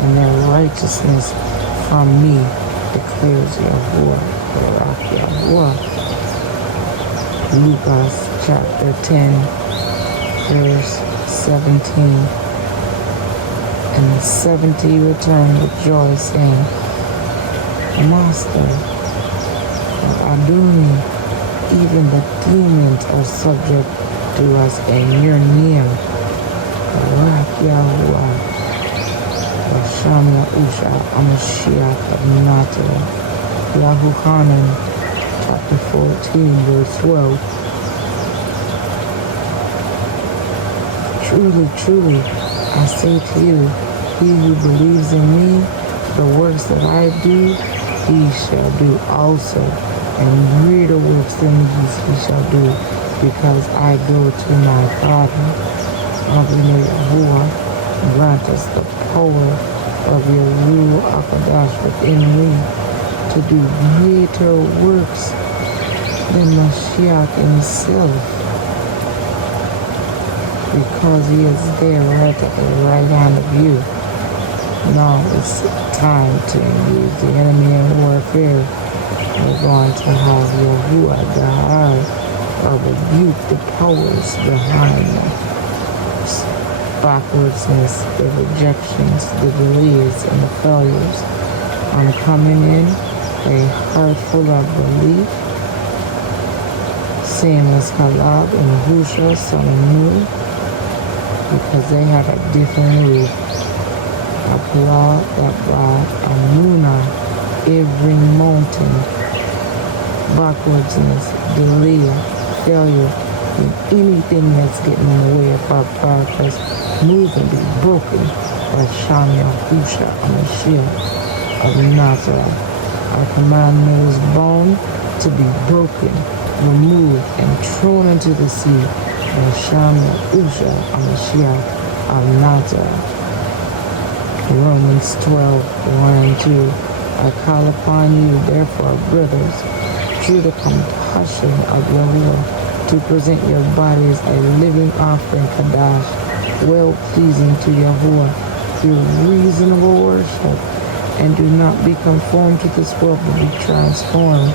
and their righteousness from me, declares Yahuwah. Barak Yahuwah. Lucas chapter 10, verse 17. And the 70 returned with joy, saying, Master, Adonai, even the demons are subject to us in your name. Barak Yahuwah, Hashem Yahusha, Amashiach of Nazareth. Yahuchanan, chapter 14, verse 12. Truly, truly, I say to you, he who believes in me, the works that I do, he shall do also, and greater works than these he shall do, because I go to my Father. Adonai Yahuwah, grant us the power of your Ruach HaKodesh within me, to do greater works than Mashiach himself, because he is there right at the right hand of you. Now it's time to engage the enemy in warfare. We're going to have Yahuwah Dahar, or rebuke the powers behind the backwardsness, the rejections, the delays, and the failures. I'm coming in a heart full of belief, same as Kalab and Husha, son of Nun, because they had a different rule. Kalab, Abba, Amuna, every mountain, backwardsness, delay, failure, and anything that's getting in the way of our progress, move and be broken by Shami Husha, Mashiach of Nazareth. I command those bones to be broken, removed, and thrown into the sea by Shami Husha, Mashiach of Nazareth. Romans 12:1-2. I call upon you, therefore, brothers, through the compassion of Yahuwah, to present your bodies a living offering, Kadash, well-pleasing to Yahuwah, through reasonable worship. And do not be conformed to this world, but be transformed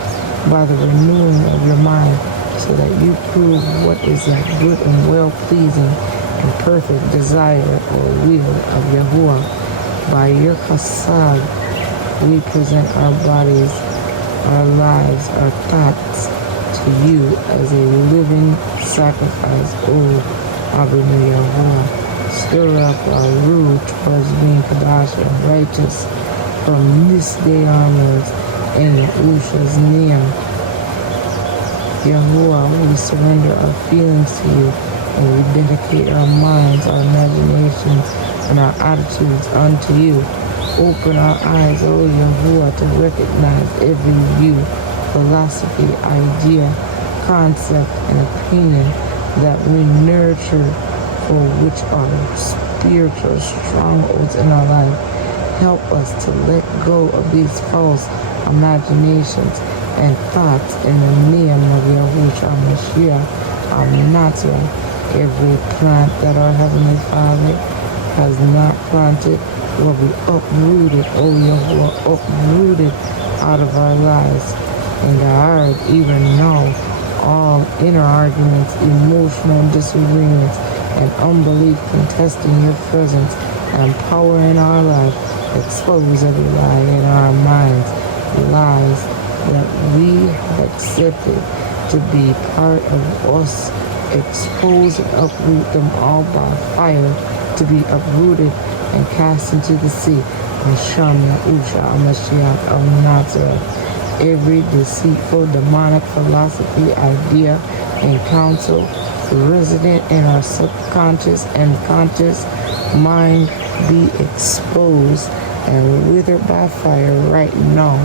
by the renewing of your mind, so that you prove what is that good and well-pleasing and perfect desire or will of Yahuwah. By your chesed, we present our bodies, our lives, our thoughts to you as a living sacrifice, O Abinu Yahuwah. Stir up our ruch towards being Kadash and righteous from this day onwards in Yahusha's name. Yahuwah, we surrender our feelings to you, and we dedicate our minds, our imaginations, and our attitudes unto you. Open our eyes, O Yahuwah, to recognize every view, philosophy, idea, concept, and opinion that we nurture, for which are spiritual strongholds in our life. Help us to let go of these false imaginations and thoughts in the name of Yahushua Mashiach, our Nazareth. Every plant that our Heavenly Father has not planted will be uprooted, O Yahuwah, uprooted out of our lives. And guard even now all inner arguments, emotional disagreements, and unbelief contesting your presence and power in our life. Expose every lie in our minds, lies that we have accepted to be part of us. Expose and uproot them all by fire, to be uprooted and cast into the sea. Hashem Yahusha Mashiach of Nazareth. Every deceitful demonic philosophy, idea, and counsel resident in our subconscious and conscious mind be exposed and withered by fire right now.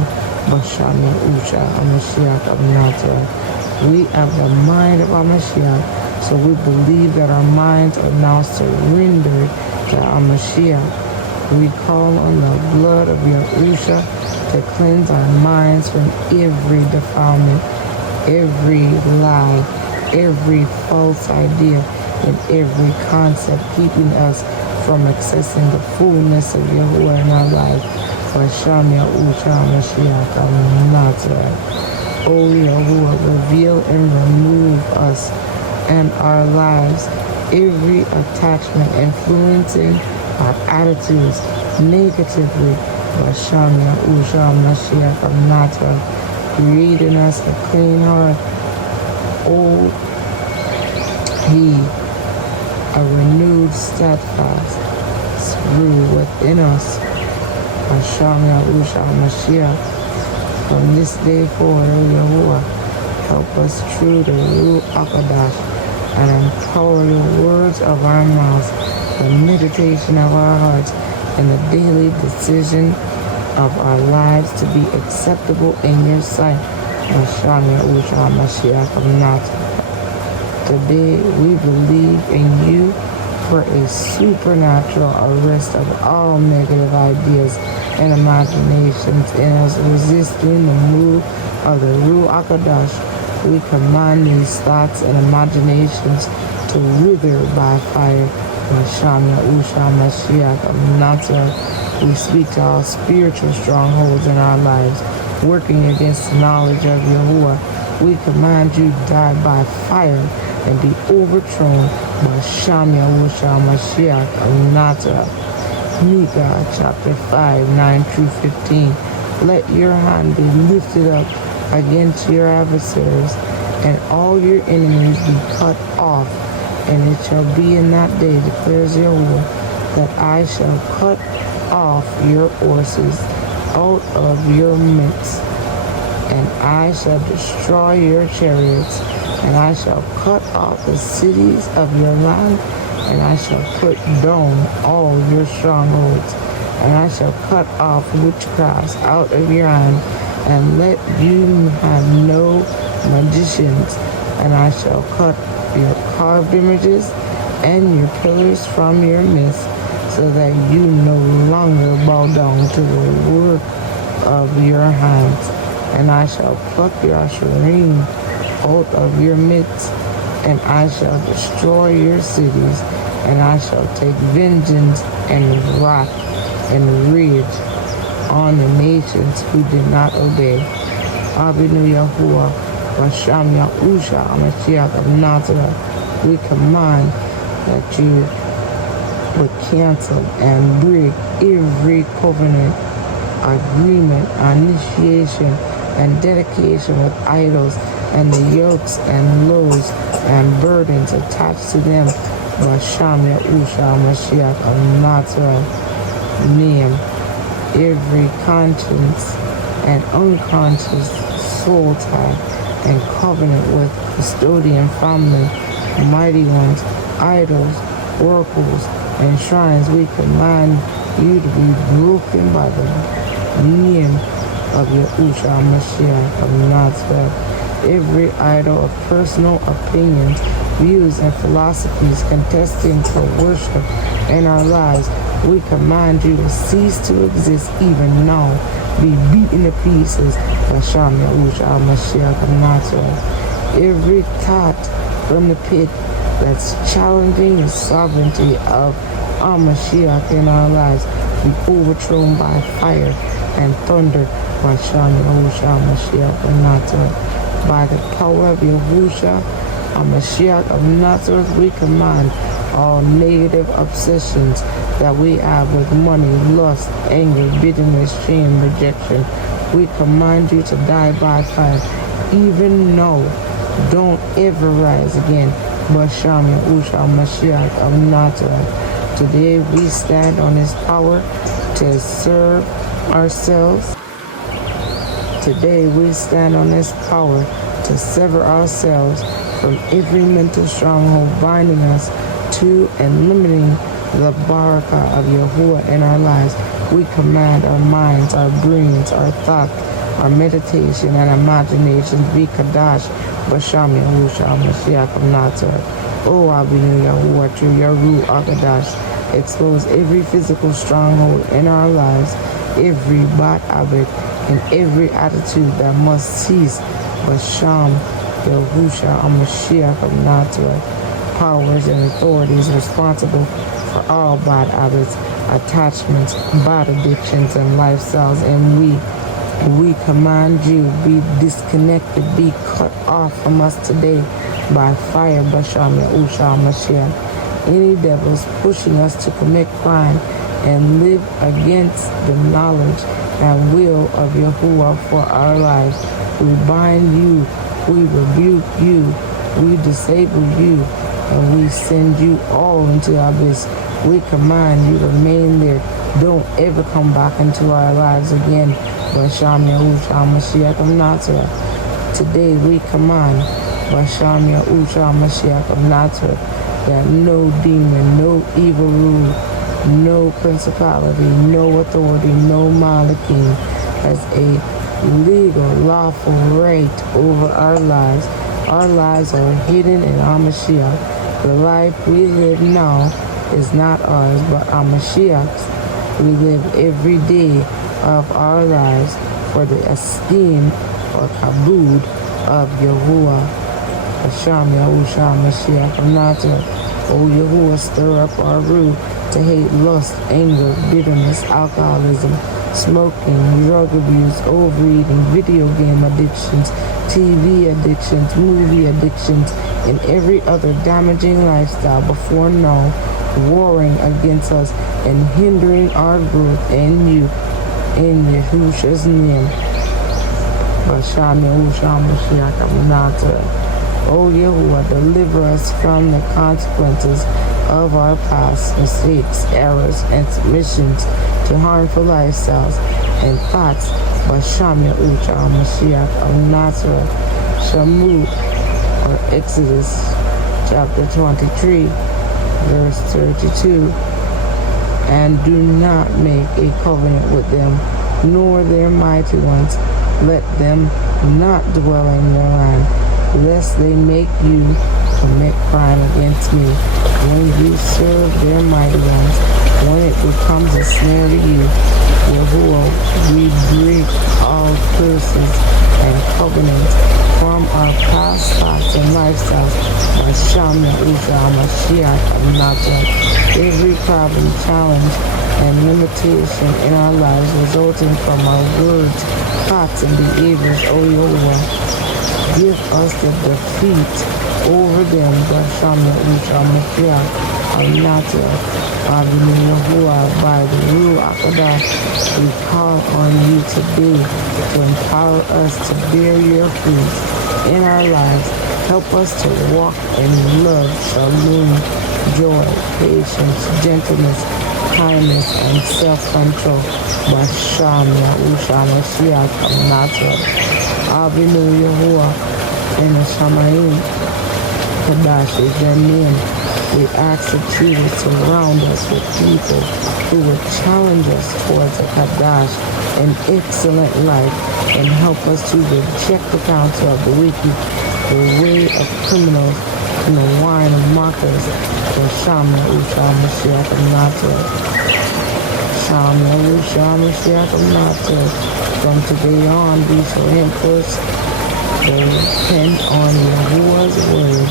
Hashem Yahusha Mashiach of Nazareth. We have the mind of Mashiach, so we believe that our minds are now surrendered to Mashiach. We call on the blood of Yahusha to cleanse our minds from every defilement, every lie, every false idea, and every concept keeping us from accessing the fullness of Yahuwah in our life. Hashem Yahusha Mashiach of Nazareth. O Yahuwah, reveal and remove us and our lives, every attachment influencing our attitudes negatively. Hashem Yahusha Mashiach of Nazareth, create in us a clean heart. O He, a renewed steadfast rule within us. Hashem Yahusha Mashiach. From this day forward, O Yahuwah, help us through the Ruach HaKodesh and empower the words of our mouths, the meditation of our hearts, and the daily decision of our lives to be acceptable in your sight. Hashem Yahusha Mashiach of Nazareth. Today we believe in you for a supernatural arrest of all negative ideas and imaginations in us, resisting the move of the Ruach HaKodesh. We command these thoughts and imaginations to wither by fire. Hashem Yahusha Mashiach of Nazareth. We speak to all spiritual strongholds in our lives, working against the knowledge of Yahuwah. We command you to die by fire and be overthrown by Hashem Yahusha Mashiach of Nazareth. Micah chapter 5:9-15. Let your hand be lifted up against your adversaries, and all your enemies be cut off. And it shall be in that day, declares Yahuwah, that I shall cut off your horses out of your midst, and I shall destroy your chariots, and I shall cut off the cities of your land, and I shall put down all your strongholds, and I shall cut off witchcrafts out of your hand, and let you have no magicians, and I shall cut your carved images and your pillars from your midst, so that you no longer bow down to the work of your hands. And I shall pluck your asherim out of your midst, and I shall destroy your cities, and I shall take vengeance and wrath and rage on the nations who did not obey. Abinu Yahuwah, Vasham Yahusha, Hamashiach of Nazareth, we command that you would cancel and break every covenant, agreement, initiation, and dedication with idols, and the yokes and loads and burdens attached to them. Vasham Yahusha, Hamashiach of Nazareth, name every conscience and unconscious soul tie and covenant with custodian family, mighty ones, idols, oracles, and shrines. We command you to be broken by the name of Yahushua Mashiach of Nazareth. Every idol of personal opinions, views, and philosophies contesting for worship in our lives, we command you to cease to exist even now. Be beaten to pieces by Sham Yahushua Mashiach of Nazareth. Every thought from the pit that's challenging the sovereignty of our Mashiach in our lives be overthrown by fire and thunder by Sham Yahushua Mashiach of Nazareth. By the power of Yahushua Mashiach of Nazareth, we command all negative obsessions that we have with money, lust, anger, bitterness, shame, rejection. We command you to die by fire. Even now, don't ever rise again. Basham Yahushua Mashiach of Nazareth. Today we stand on his power to serve ourselves. Today we stand on his power to sever ourselves from every mental stronghold binding us to and limiting the barak of Yahuwah in our lives. We command our minds, our brains, our thoughts, our meditation and imaginations be Kadash, Basham Yahushua Mashiach of Nazareth. O Abinu Yahuwah, through your Ruach Agadash, expose every physical stronghold in our lives, every bad habit, and every attitude that must cease. Basham Yahushua Mashiach of Nazareth. Powers and authorities responsible for all bad habits, attachments, bad addictions, and lifestyles, and we command you be disconnected, be cut off from us today by fire. Basham Yahushua Mashiach. Any devils pushing us to commit crime and live against the knowledge and will of Yahuwah for our lives, we bind you, we rebuke you, we disable you, and we send you all into the abyss. We command you to remain there. Don't ever come back into our lives again. Basham Yahushua Mashiach of Nazareth. Today we command Basham Yahushua Mashiach of Nazareth that no demon, no evil rule, no principality, no authority, no malakim has a legal, lawful right over our lives. Our lives are hidden in our Mashiach. The life we live now is not ours, but our Mashiach's. We live every day of our lives for the esteem or kabod of Yahuwah. Hashem Yahushua Mashiach of Nazareth. O Yahuwah, stir up our root to hate lust, anger, bitterness, alcoholism, smoking, drug abuse, overeating, video game addictions, TV addictions, movie addictions, and every other damaging lifestyle before now, warring against us and hindering our growth in you, in Yahushua's name. Basham Yahushua Mashiach of Nazareth. O Yahuwah, deliver us from the consequences of our past mistakes, errors, and submissions to harmful lifestyles and thoughts. Basham Yahuwah Mashiach of Nazareth. Shamut, or Exodus chapter 23, verse 32. And do not make a covenant with them, nor their mighty ones. Let them not dwell in your land, lest they make you commit crime against me. When you serve their mighty ones, when it becomes a snare to you, Yahuwah, we break all curses and covenants from our past thoughts and lifestyles. Basham Yahuwah Mashiach of Nazareth. Every problem, challenge, and limitation in our lives resulting from our words, thoughts, and behaviors, O Yahuwah, give us the defeat over them. Basham Yahuwah Mashiach of Nazareth. Yahuwah, by the ruach we call on you today to empower us to bear your fruit in our lives. Help us to walk in love, shalom, joy, patience, gentleness, kindness, and self-control. Basham Yahushua Mashiach of Nazareth. Avinu Yahuwah, in the Shamayim, Kadash is your name. We ask that you would surround us with people who would challenge us towards a Kadash, an excellent life, and help us to reject the counsel of the wicked, the way of criminals, and the wine of mockers. Basham Yahushua Mashiach of Nazareth. Basham Yahushua Mashiach of Nazareth. From today on, we shall henceforth depend on Yahuwah's word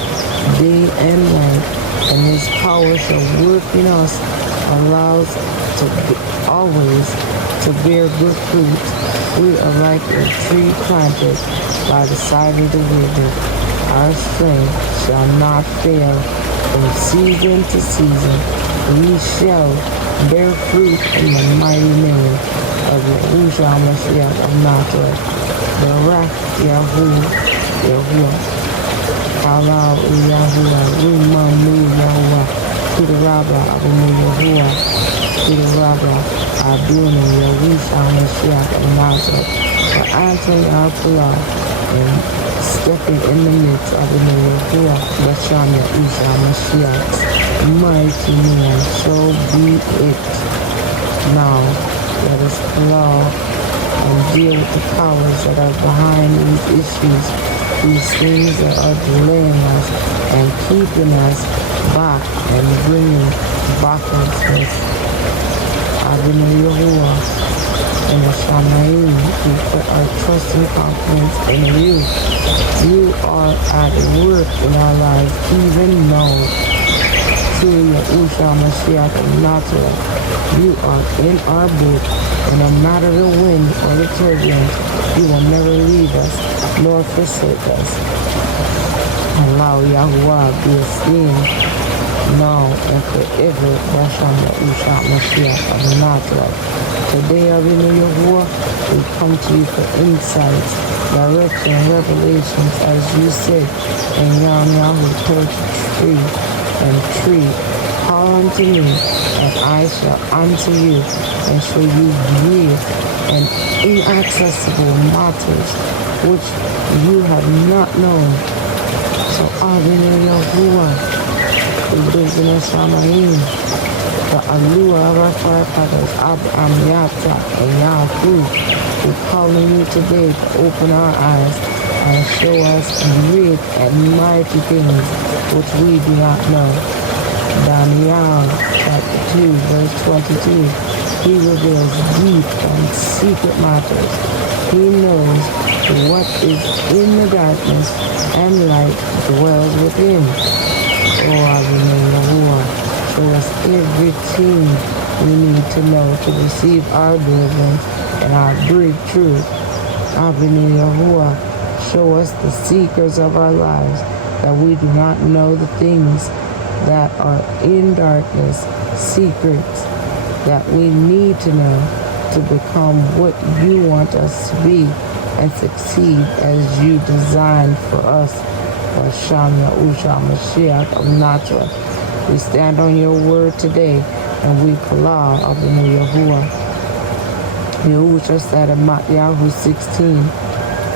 day and night, and his power shall work in us, allows to always to bear good fruit. We are like a tree planted by the side of the river. Our strength shall not fail from season to season. We shall bear fruit in the mighty name of Yahushua Mashiach of Nazareth. Barak Yahuwah. Allah Yahuwah, Rimanu Yahuwah, to the Rabba, Abinu Yahuwah, to the Rabba, Abinu Yahushua Mashiach of Nazareth, for answering our prayer and stepping in the midst of the Yahuwah, Basham Yahushua Mashiach's mighty name. So be it. Now, let us allow and deal with the powers that are behind these issues, these things that are delaying us and keeping us back and bringing backwards. Avinu Yahuwah, in the Shamayim, we put our trust and confidence in you. You are at work in our lives, even now. Through Yahushua Mashiach of Nazareth, you are in our boat, and no matter the wind or the turbulence, you will never leave us nor forsake us. Allow Yahuwah be esteemed now and forever. Basham Yahushua Mashiach of Nazareth. Today, Avinu Yahuwah, we come to you for insights, direction, and revelations, as you said in Yahweh 33 and 3. Call unto me, and I shall answer you, and show you great and inaccessible matters which you have not known. So Avinu Yahuwah, who lives in the Shamayim, the Alua of our forefathers, Abraham, Yitzhak, and Yaakov, we call on you today to open our eyes and show us great and mighty things which we do not know. Daniel chapter 2, verse 22. He reveals deep and secret matters. He knows what is in the darkness, and light dwells within. Oh, Avinu Yahuwah, show us everything we need to know to receive our deliverance and our breakthrough. Avinu Yahuwah, show us the secrets of our lives, that we do not know the things that are in darkness, secrets that we need to know to become what you want us to be and succeed as you designed for us. Hashem Yahushua Mashiach of Nazareth. We stand on your word today, and we call of the Yahuwah. Yahushua said in Matthew 16,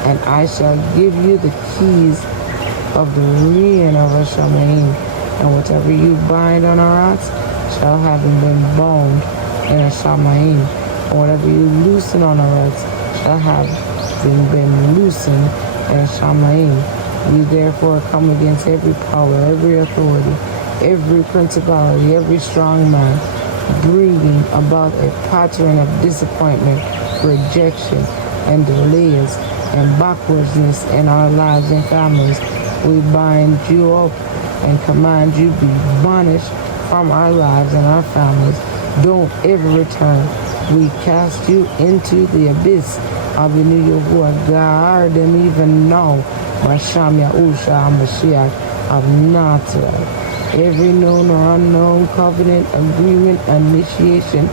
and I shall give you the keys of the reign of Hashemayim, and whatever you bind on earth shall have been bound in Hashemayim, and whatever you loosen on earth shall have been loosened in Hashemayim. We therefore come against every power, every authority, every principality, every strong man, bringing about a pattern of disappointment, rejection, and delays, and backwardness in our lives and families. We bind you up and command you be banished from our lives and our families. Don't ever return. We cast you into the abyss of the new Yahuwah. Guard them even now. Masham Yahusha Mashiach of Nazareth. Every known or unknown covenant, agreement, initiation,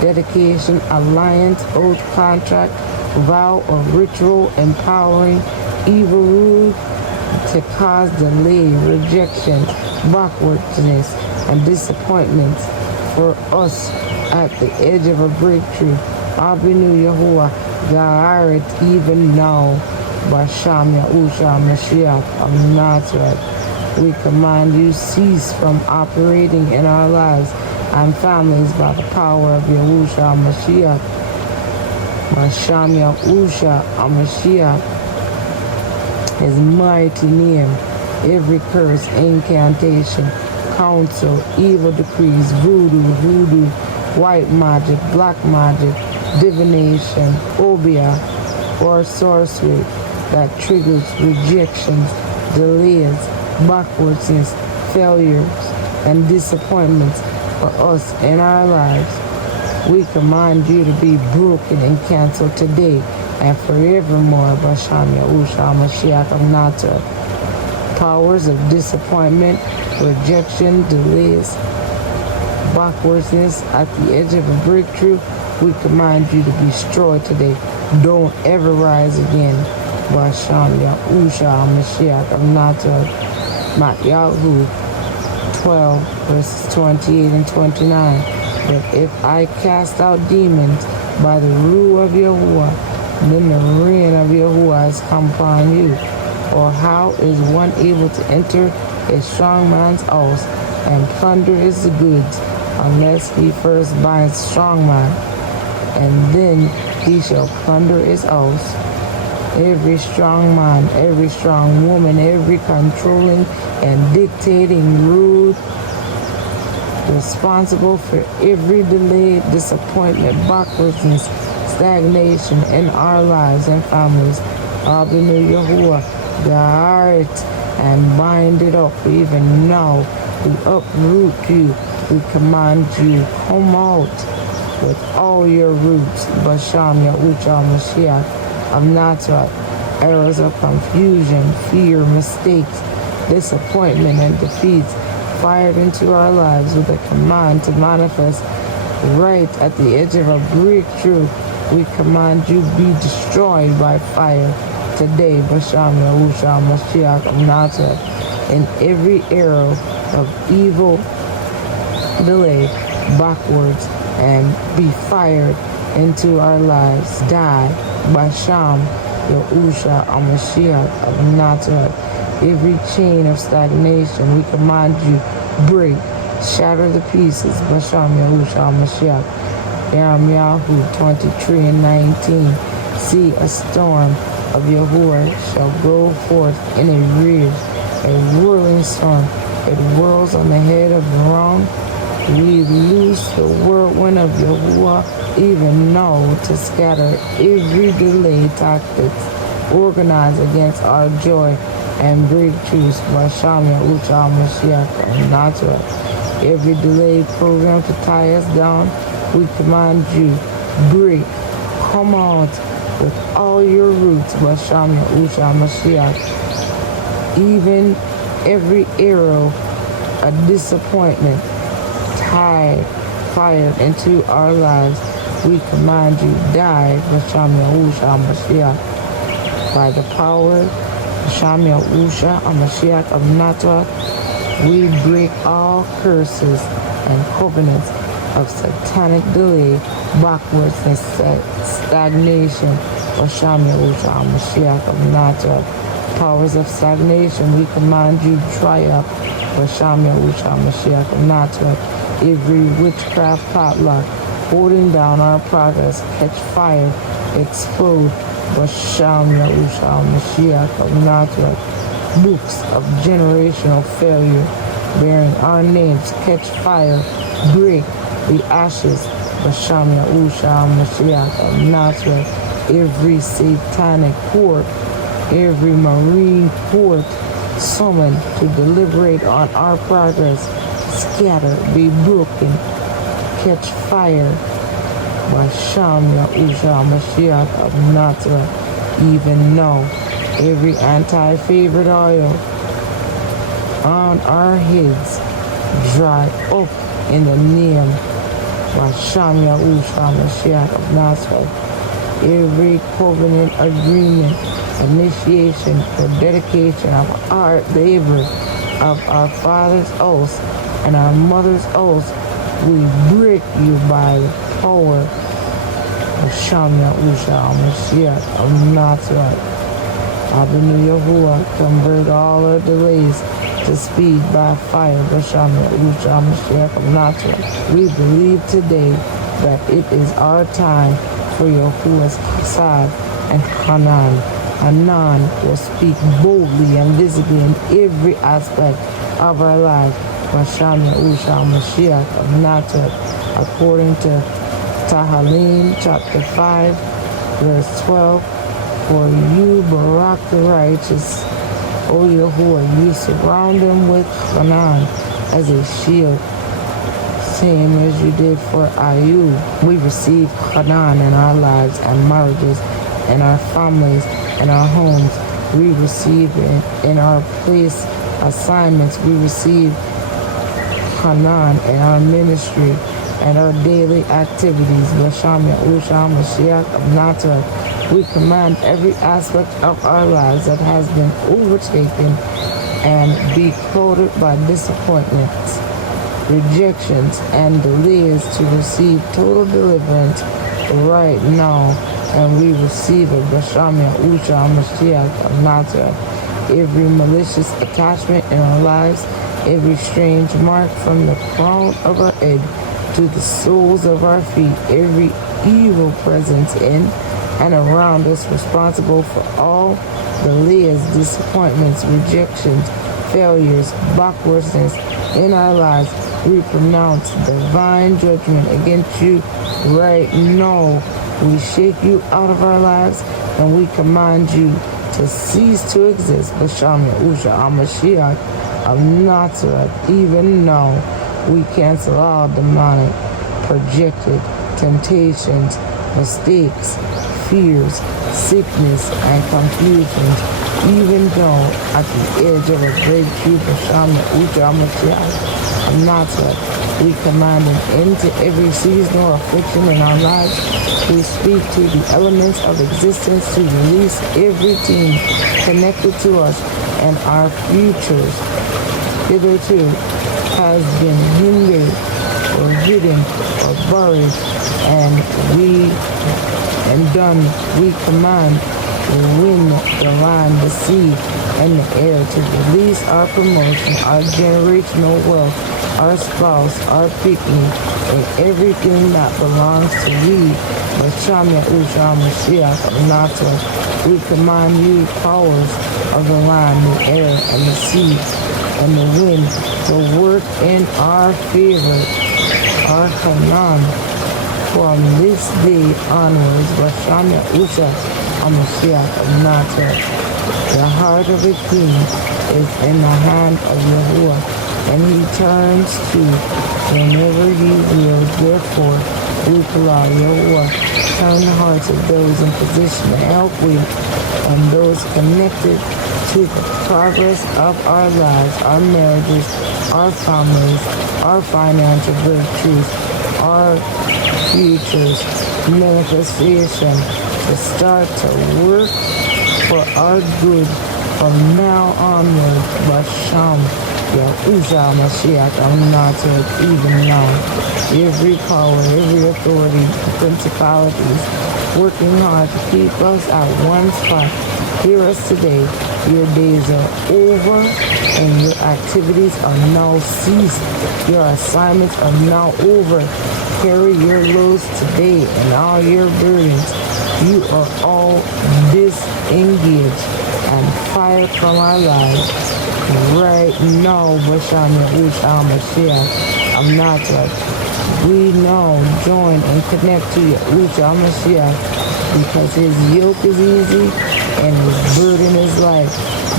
dedication, alliance, oath, contract, vow, or ritual empowering evil rule to cause delay, rejection, backwardness, and disappointments for us at the edge of a breakthrough. Abinu Yahuwah, guard it even now. Basham Yahusha Mashiach of Nazareth. We command you cease from operating in our lives and families by the power of Yahushua Mashiach. Masham Yahushua Mashiach, his mighty name. Every curse, incantation, counsel, evil decrees, voodoo, white magic, black magic, divination, obia, or sorcery that triggers rejections, delays, backwardness, failures, and disappointments for us in our lives. We command you to be broken and canceled today and forevermore. Basham Yahusha Mashiach of Nazareth. Powers of disappointment, rejection, delays, backwardness at the edge of a breakthrough, we command you to be destroyed today. Don't ever rise again. Basham Yahusha Mashiach of Nazareth. Matthew 12, verses 28 and 29. But if I cast out demons by the rule of Yahuwah, then the reign of Yahuwah has come upon you. Or how is one able to enter a strong man's house and plunder his goods, unless he first binds strong man, and then he shall plunder his house? Every strong man, every strong woman, every controlling and dictating rule, responsible for every delay, disappointment, backwardness, stagnation in our lives and families. Abinu Yahuwah, guard and bind it up. Even now, we uproot you. We command you, come out with all your roots. Basham Yahushua Mashiach of Nazareth. Errors of confusion, fear, mistakes, disappointment, and defeats fired into our lives with a command to manifest right at the edge of a breakthrough. We command you be destroyed by fire today. Basham Yahushua Mashiach of Nazareth. In every arrow of evil, delay, backwards, and be fired into our lives. Die. Basham Yahushua Mashiach of Nazareth. Every chain of stagnation, we command you, break, shatter the pieces. Basham Yahushua Mashiach. Yirmiyahu 23 and 19. See, a storm of Yahuwah shall go forth in a ridge, a whirling storm. It whirls on the head of the wrong. We loose the whirlwind of Yahuwah even now to scatter every delay tactics organized against our joy and breakthroughs. Basham Yahushua Mashiach of Nazareth. Every delay program to tie us down, we command you, break, come out with all your roots. Basham Yahushua Mashiach. Even every arrow of disappointment tied, fired into our lives, we command you, die. Basham Yahushua Mashiach. By the power Hashem Yahusha HaMashiach of Nazareth, we break all curses and covenants of satanic delay, backwards and stagnation. Hashem Yahusha HaMashiach of Nazareth, powers of stagnation, we command you dry up. Hashem Yahusha HaMashiach of Nazareth, every witchcraft padlock holding down our progress, catch fire, explode. Hashem Yahusha HaMashiach of Nazareth, books of generational failure bearing our names, catch fire, break the ashes. Hashem Yahusha HaMashiach of Nazareth, every satanic court, every marine court summoned to deliberate on our progress, scatter, be broken, catch fire. Hashem Yahusha HaMashiach of Nazareth, even now, every anti-favorite oil on our heads dry up in the name of Hashem Yahusha HaMashiach of Nazareth. Every covenant agreement, initiation, or dedication of our labor, of our father's oath and our mother's oath, we break you by the power of Hashem Yahusha HaMashiach of Nazareth. Abinu Yahuwah, convert all our delays to speed by fire. Hashem Yahusha HaMashiach of Nazareth. We believe today that it is our time for Yahuwah's Hassad and Hanan. Hanan will speak boldly and visibly in every aspect of our lives. Hashem Yahusha HaMashiach of Nazareth, according to Tahalim chapter 5, verse 12. For you, Barak the righteous, O Yahuwah, you surround them with Hanan as a shield, same as you did for Ayub. We receive Hanan in our lives and marriages, in our families, in our homes. We receive it in our place assignments. We receive Hanan in our ministry and our daily activities. Hashem Yahusha HaMashiach of Nazareth, we command every aspect of our lives that has been overtaken and be clothed by disappointments, rejections, and delays to receive total deliverance right now. And we receive it. Hashem Yahusha HaMashiach of Nazareth. Every malicious attachment in our lives, every strange mark from the crown of our head to the soles of our feet, every evil presence in and around us responsible for all delays, disappointments, rejections, failures, backwardness in our lives. We pronounce divine judgment against you right now. We shake you out of our lives and we command you to cease to exist. Hashem Yahusha HaMashiach of Nazareth, even now, we cancel all demonic, projected temptations, mistakes, fears, sickness, and confusions, even though at the edge of a breakthrough. Hashem Yahusha HaMashiach of Nazareth, we command an end to every seasonal affliction in our lives. We speak to the elements of existence to release everything connected to us and our futures hitherto has been hindered or hidden or buried, we command the wind, the land, the sea, and the air to release our promotion, our generational wealth, our spouse, our picnic, and everything that belongs to we. Hashem Yahusha HaMashiach of Nazareth, we command you, powers of the land, the air, and the sea, and the wind, to work in our favor, our Hanan, from this day onwards. Hashem Yahusha HaMashiach of Nazareth. The heart of a king is in the hand of Yahuwah, and he turns to whenever he wills. Therefore, we allow Yahuwah turn the hearts of those in position to help we and those connected to the progress of our lives, our marriages, our families, our financial virtues, our futures, manifestation, to start to work for our good from now onwards, Basham, Yahushua Mashiach, I'm not it even now. Every power, every authority, principalities, working hard to keep us at one spot. Hear us today. Your days are over and your activities are now ceased. Your assignments are now over. Carry your loads today and all your burdens. You are all disengaged and fired from our lives. Right now, Basham Yahushua Mashiach, I'm not it. We now join and connect to Yahushua Mashiach because his yoke is easy and his burden is light.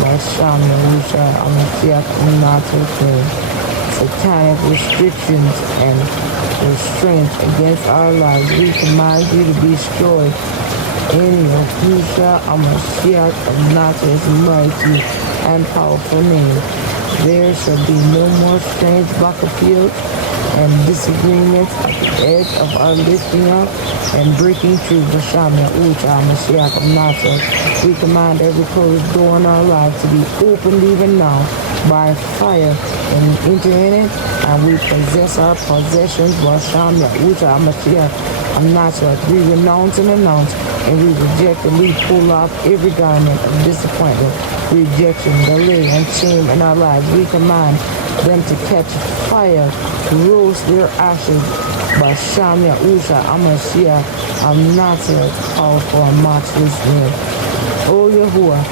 Basham Yahushua Mashiach, I'm not okay. Satanic restrictions and restraints against our lives, we command you to be destroyed. In Yahushua Mashiach of Nazareth's mighty and powerful name, there shall be no more strange battlefields and disagreements at the edge of our lifting up and breaking through. Basham Yahushua Mashiach of Nazareth, we command every closed door in our lives to be opened even now by fire and enter in it, and we possess our possessions. Basham Yahushua Mashiach of Nazareth, we renounce and announce, and we reject and we pull off every garment of disappointment, rejection, delay, and shame in our lives. We command them to catch fire, roast their ashes. Basham Yahushua Mashiach of Nazareth, powerful and matchless name. O Yahuwah,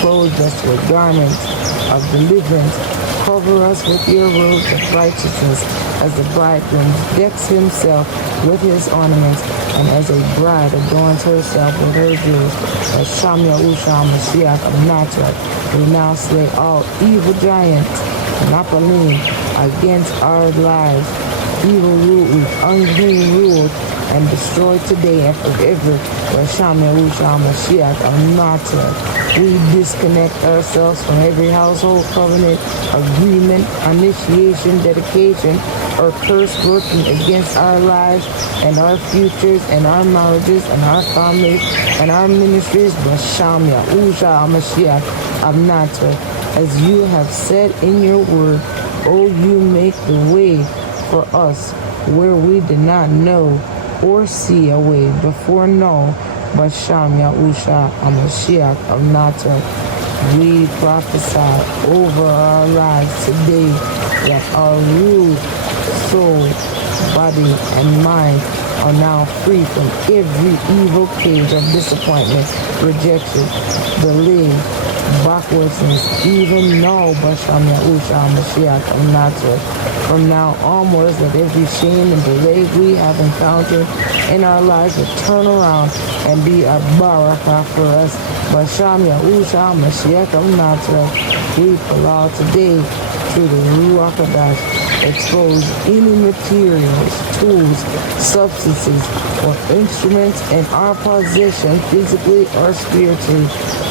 clothe us with garments of deliverance. Cover us with your robes of righteousness as the bridegroom decks himself with his ornaments, and as a bride adorns herself with her jewels. Basham Yahushua Mashiach of Nazareth, we now slay all evil giants, Naphalim, against our lives, evil rulers, unclean rules, and destroy today and forever. Basham Yahushua Mashiach of Nazareth, we disconnect ourselves from every household covenant, agreement, initiation, dedication, or curse working against our lives and our futures and our marriages and our families and our ministries. Basham Yahushua Mashiach of Nazareth, as you have said in your word, O you make the way for us where we did not know or see a way before now. Basham Yahushua Mashiach of Nazareth, we prophesy over our lives today that our root, soul, body, and mind are now free from every evil cage of disappointment, rejection, delay, backwardness, even now. Basham Yahushua Mashiach of Nazareth, from now onwards, that every shame and delay we have encountered in our lives will turn around and be a barak for us. Basham Yahushua Mashiach of Nazareth, we allow today through the ruach expose any materials, tools, substances, or instruments in our possession, physically or spiritually,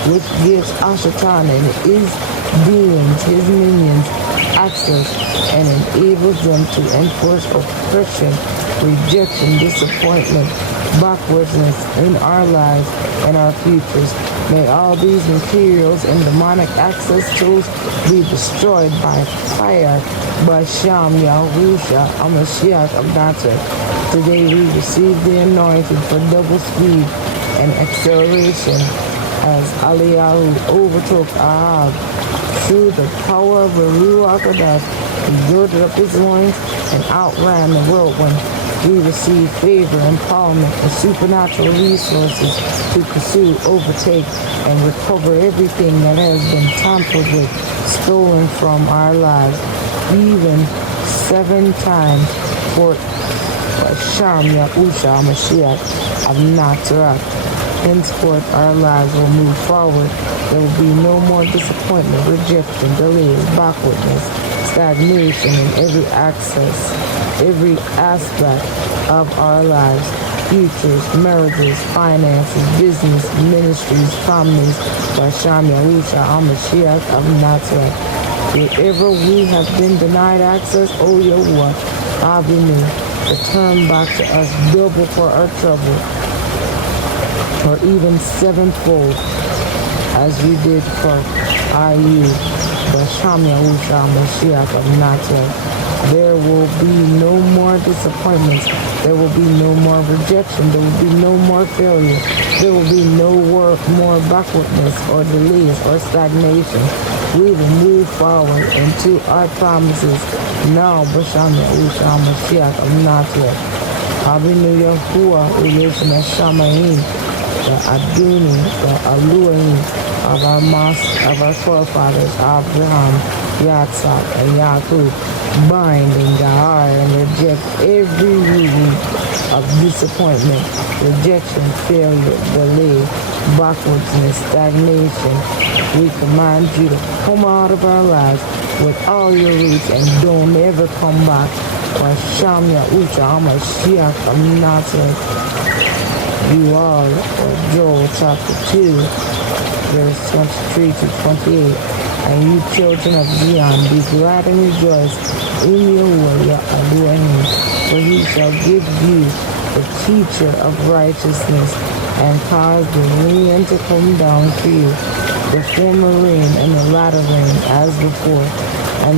which gives Ashatan and his demons, his minions, access and enables them to enforce oppression, rejection, disappointment, backwardness in our lives and our futures. May all these materials and demonic access tools be destroyed by fire. Basham Yahushua Mashiach of Nazareth. Today we receive the anointing for double speed and acceleration as Eliyahu overtook Ahab through the power of the Ruach Kodesh. He girded up his loins and outran the whirlwind. We receive favor, empowerment, and supernatural resources to pursue, overtake, and recover everything that has been tampered with, stolen from our lives, even 7 times for Basham Yahushua Mashiach of Nazareth. Henceforth, our lives will move forward. There will be no more disappointment, rejection, delays, backwardness, stagnation in every every aspect of our lives, futures, marriages, finances, business, ministries, families. Basham Yahushua Mashiach of Nazareth. Wherever we have been denied access, O Yahuwah, Avinu, return back to us double for our trouble, or even 7-fold, as you did for IU, the Shamya Usha Mashiach of Nazareth. There will be no more disappointments. There will be no more rejection. There will be no more failure. There will be no more backwardness or delays or stagnation. We will move forward into our promises now. B'Shamya Usha Mashiach of Nazareth. Avinu Yahuwah Uleshim Shamayim, the Aduni, the Elohim of our forefathers, Abraham, Yitzhak, and Yaakov, bind and Gahar and reject every reason of disappointment, rejection, failure, delay, backwardness, stagnation. We command you to come out of our lives with all your roots and don't ever come back. Shamya Ucha Hamashiach of Nazareth. You are, Joel chapter 2, verse 23 to 28. And you children of Zion, be glad and rejoice in Yahuwah your Elohim, for he shall give you the teacher of righteousness, and cause the rain to come down for you, the former rain and the latter rain as before, and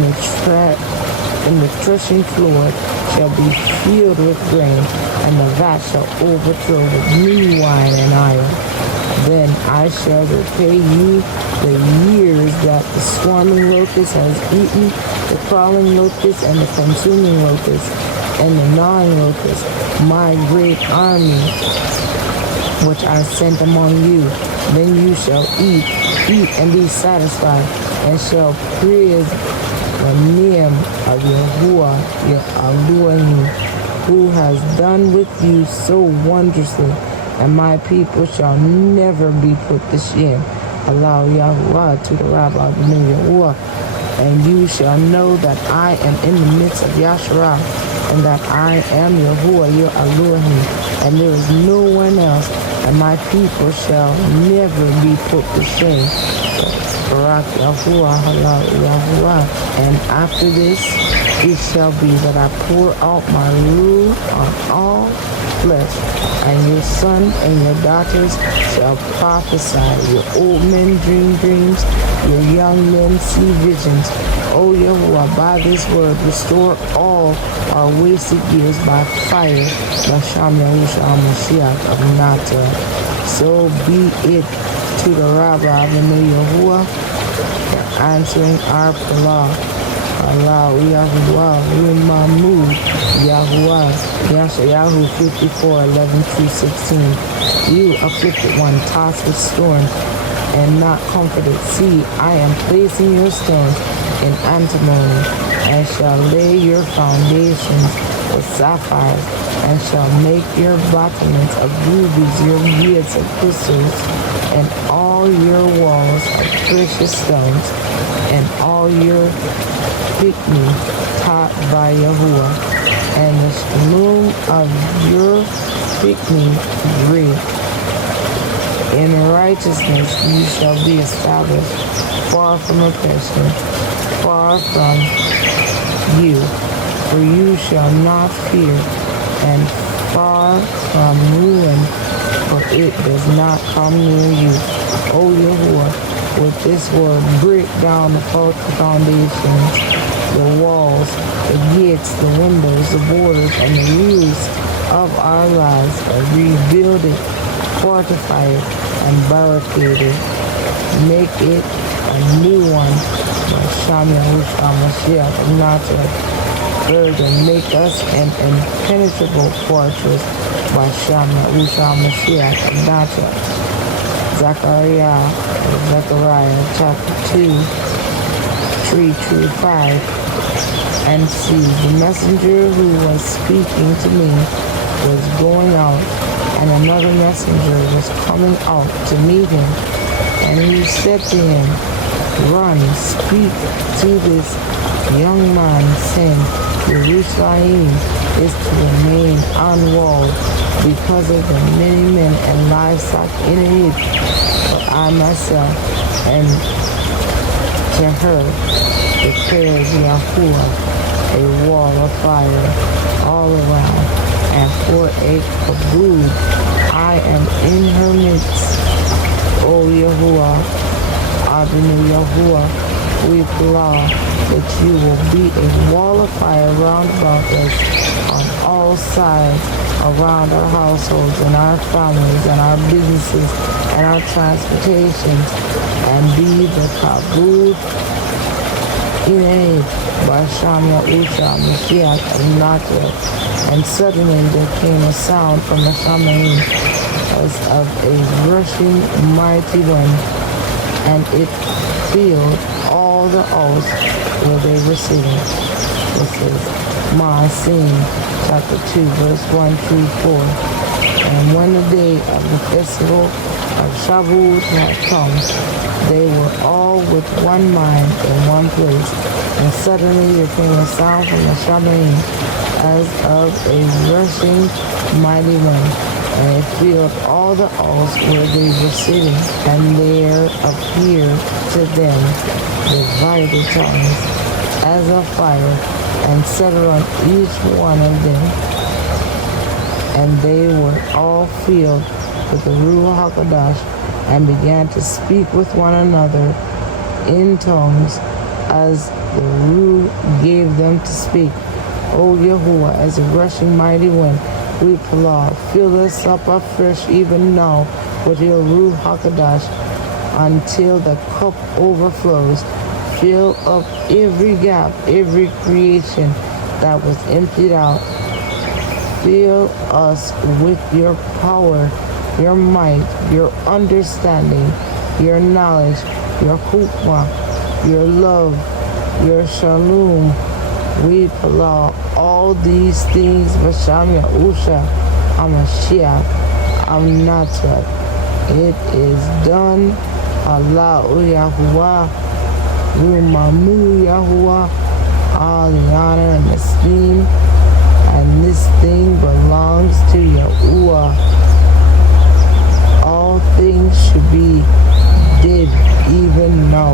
the threshing floor shall be filled with grain, and the vat shall overflow with new wine and oil. Then I shall repay you the years that the swarming locust has eaten, the crawling locust and the consuming locust, and the gnawing locust, my great army, which I sent among you. Then you shall eat and be satisfied, and shall praise the name of Yahuwah, your Elohim, who has done with you so wondrously, and my people shall never be put to shame. Allow Yahuwah to the Rabbi of Yahuwah, and you shall know that I am in the midst of Yasharah, and that I am Yahuwah, your Elohim, and there is no one else, and my people shall never be put to shame. Barak Yahuwah, halal Yahuwah. And after this, it shall be that I pour out my rule on all flesh, and your sons and your daughters shall prophesy. Your old men dream dreams, your young men see visions. O Yahuwah, by this word, restore all our wasted years by fire. B'Shem Yahushua Mashiach of Nazareth. So be it to the Rabbi of Yahuwah for answering our prayer. Allah Yahuwah Rumamu Yahuwah Yashayahu 54:11-16. You afflicted one, tossed with storm and not comforted. See, I am placing your stones in antimony, and shall lay your foundations with sapphires, and shall make your battlements of rubies, your gates of crystals, and all your walls of precious stones, and all your picnic taught by Yahuwah, and the saloon of your picnic great. In righteousness you shall be established, far from oppression, far from you, for you shall not fear, and far from ruin, for it does not come near you. O Yahuwah, with this word break down the faulty foundations, the walls, the gates, the windows, the borders, and the roofs of our lives, and rebuild it, fortify it, and barricade it. Make it a new one. B'Shem Yahushua Mashiach of Nazareth. Further, make us an impenetrable fortress. B'Shem Yahushua Mashiach of Nazareth. Zechariah chapter 2, 3-5. And see, the messenger who was speaking to me was going out, and another messenger was coming out to meet him. And he said to him, Run, speak to this young man, saying, Jerusalem is to remain unwalled because of the many men and livestock in it. But I myself, and to her declares Yahuwah, a wall of fire all around, and for a kabod I am in her midst. O Yahuwah, Adonai Yahuwah, we plow that you will be a wall of fire round about us on all sides, around our households and our families and our businesses and our transportations, and be the kabod in aid by Shama Usha, Mashiach, and Nazareth. And suddenly there came a sound from the Shamaim as of a rushing mighty wind, and it filled all the house where they were sitting. This is Maasim, chapter 2, verse 1 through 4. And when the day of the festival of Shavuot had come, they were all with one mind in one place. And suddenly there came a sound from the Shamaim as of a rushing mighty wind, and it filled all the house where they were sitting. And there appeared to them divided tongues as of fire, and settled on each one of them. And they were all filled with the ruach HaKodesh, and began to speak with one another in tongues as the ruach gave them to speak. O Yahuwah, as a rushing mighty wind, we plow. Fill us up afresh even now with your ruach HaKodesh until the cup overflows. Fill up every gap, every creation that was emptied out. Fill us with your power, your might, your understanding, your knowledge, your chukmah, your love, your shalom. We allow all these things, Basham Yahusha, Hamashiach, Amnatra. It is done. Allah Yahuwah, Rumamu Yahuwah, all the honor and esteem, and this thing belongs to Yahuwah. All things should be did even now.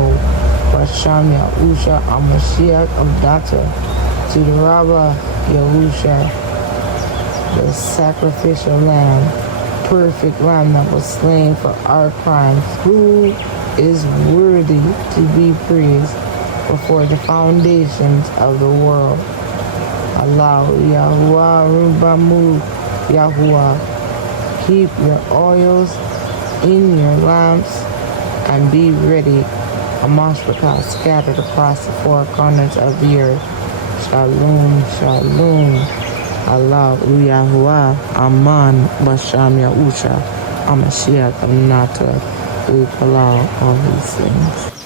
Basham Yahusha, Hamashiach, Amnatra. To the Rabba Yahusha, the sacrificial lamb, perfect lamb that was slain for our crimes, who is worthy to be praised before the foundations of the world. Allah Yahuwah, Rubamu Yahuwah, keep your oils in your lamps and be ready. Amashbaka scattered across the four corners of the earth. Shalom, shalom. Allah Yahuwah, Aman, Basham Yahusha, Amashiach, Amnata, we allow all these things.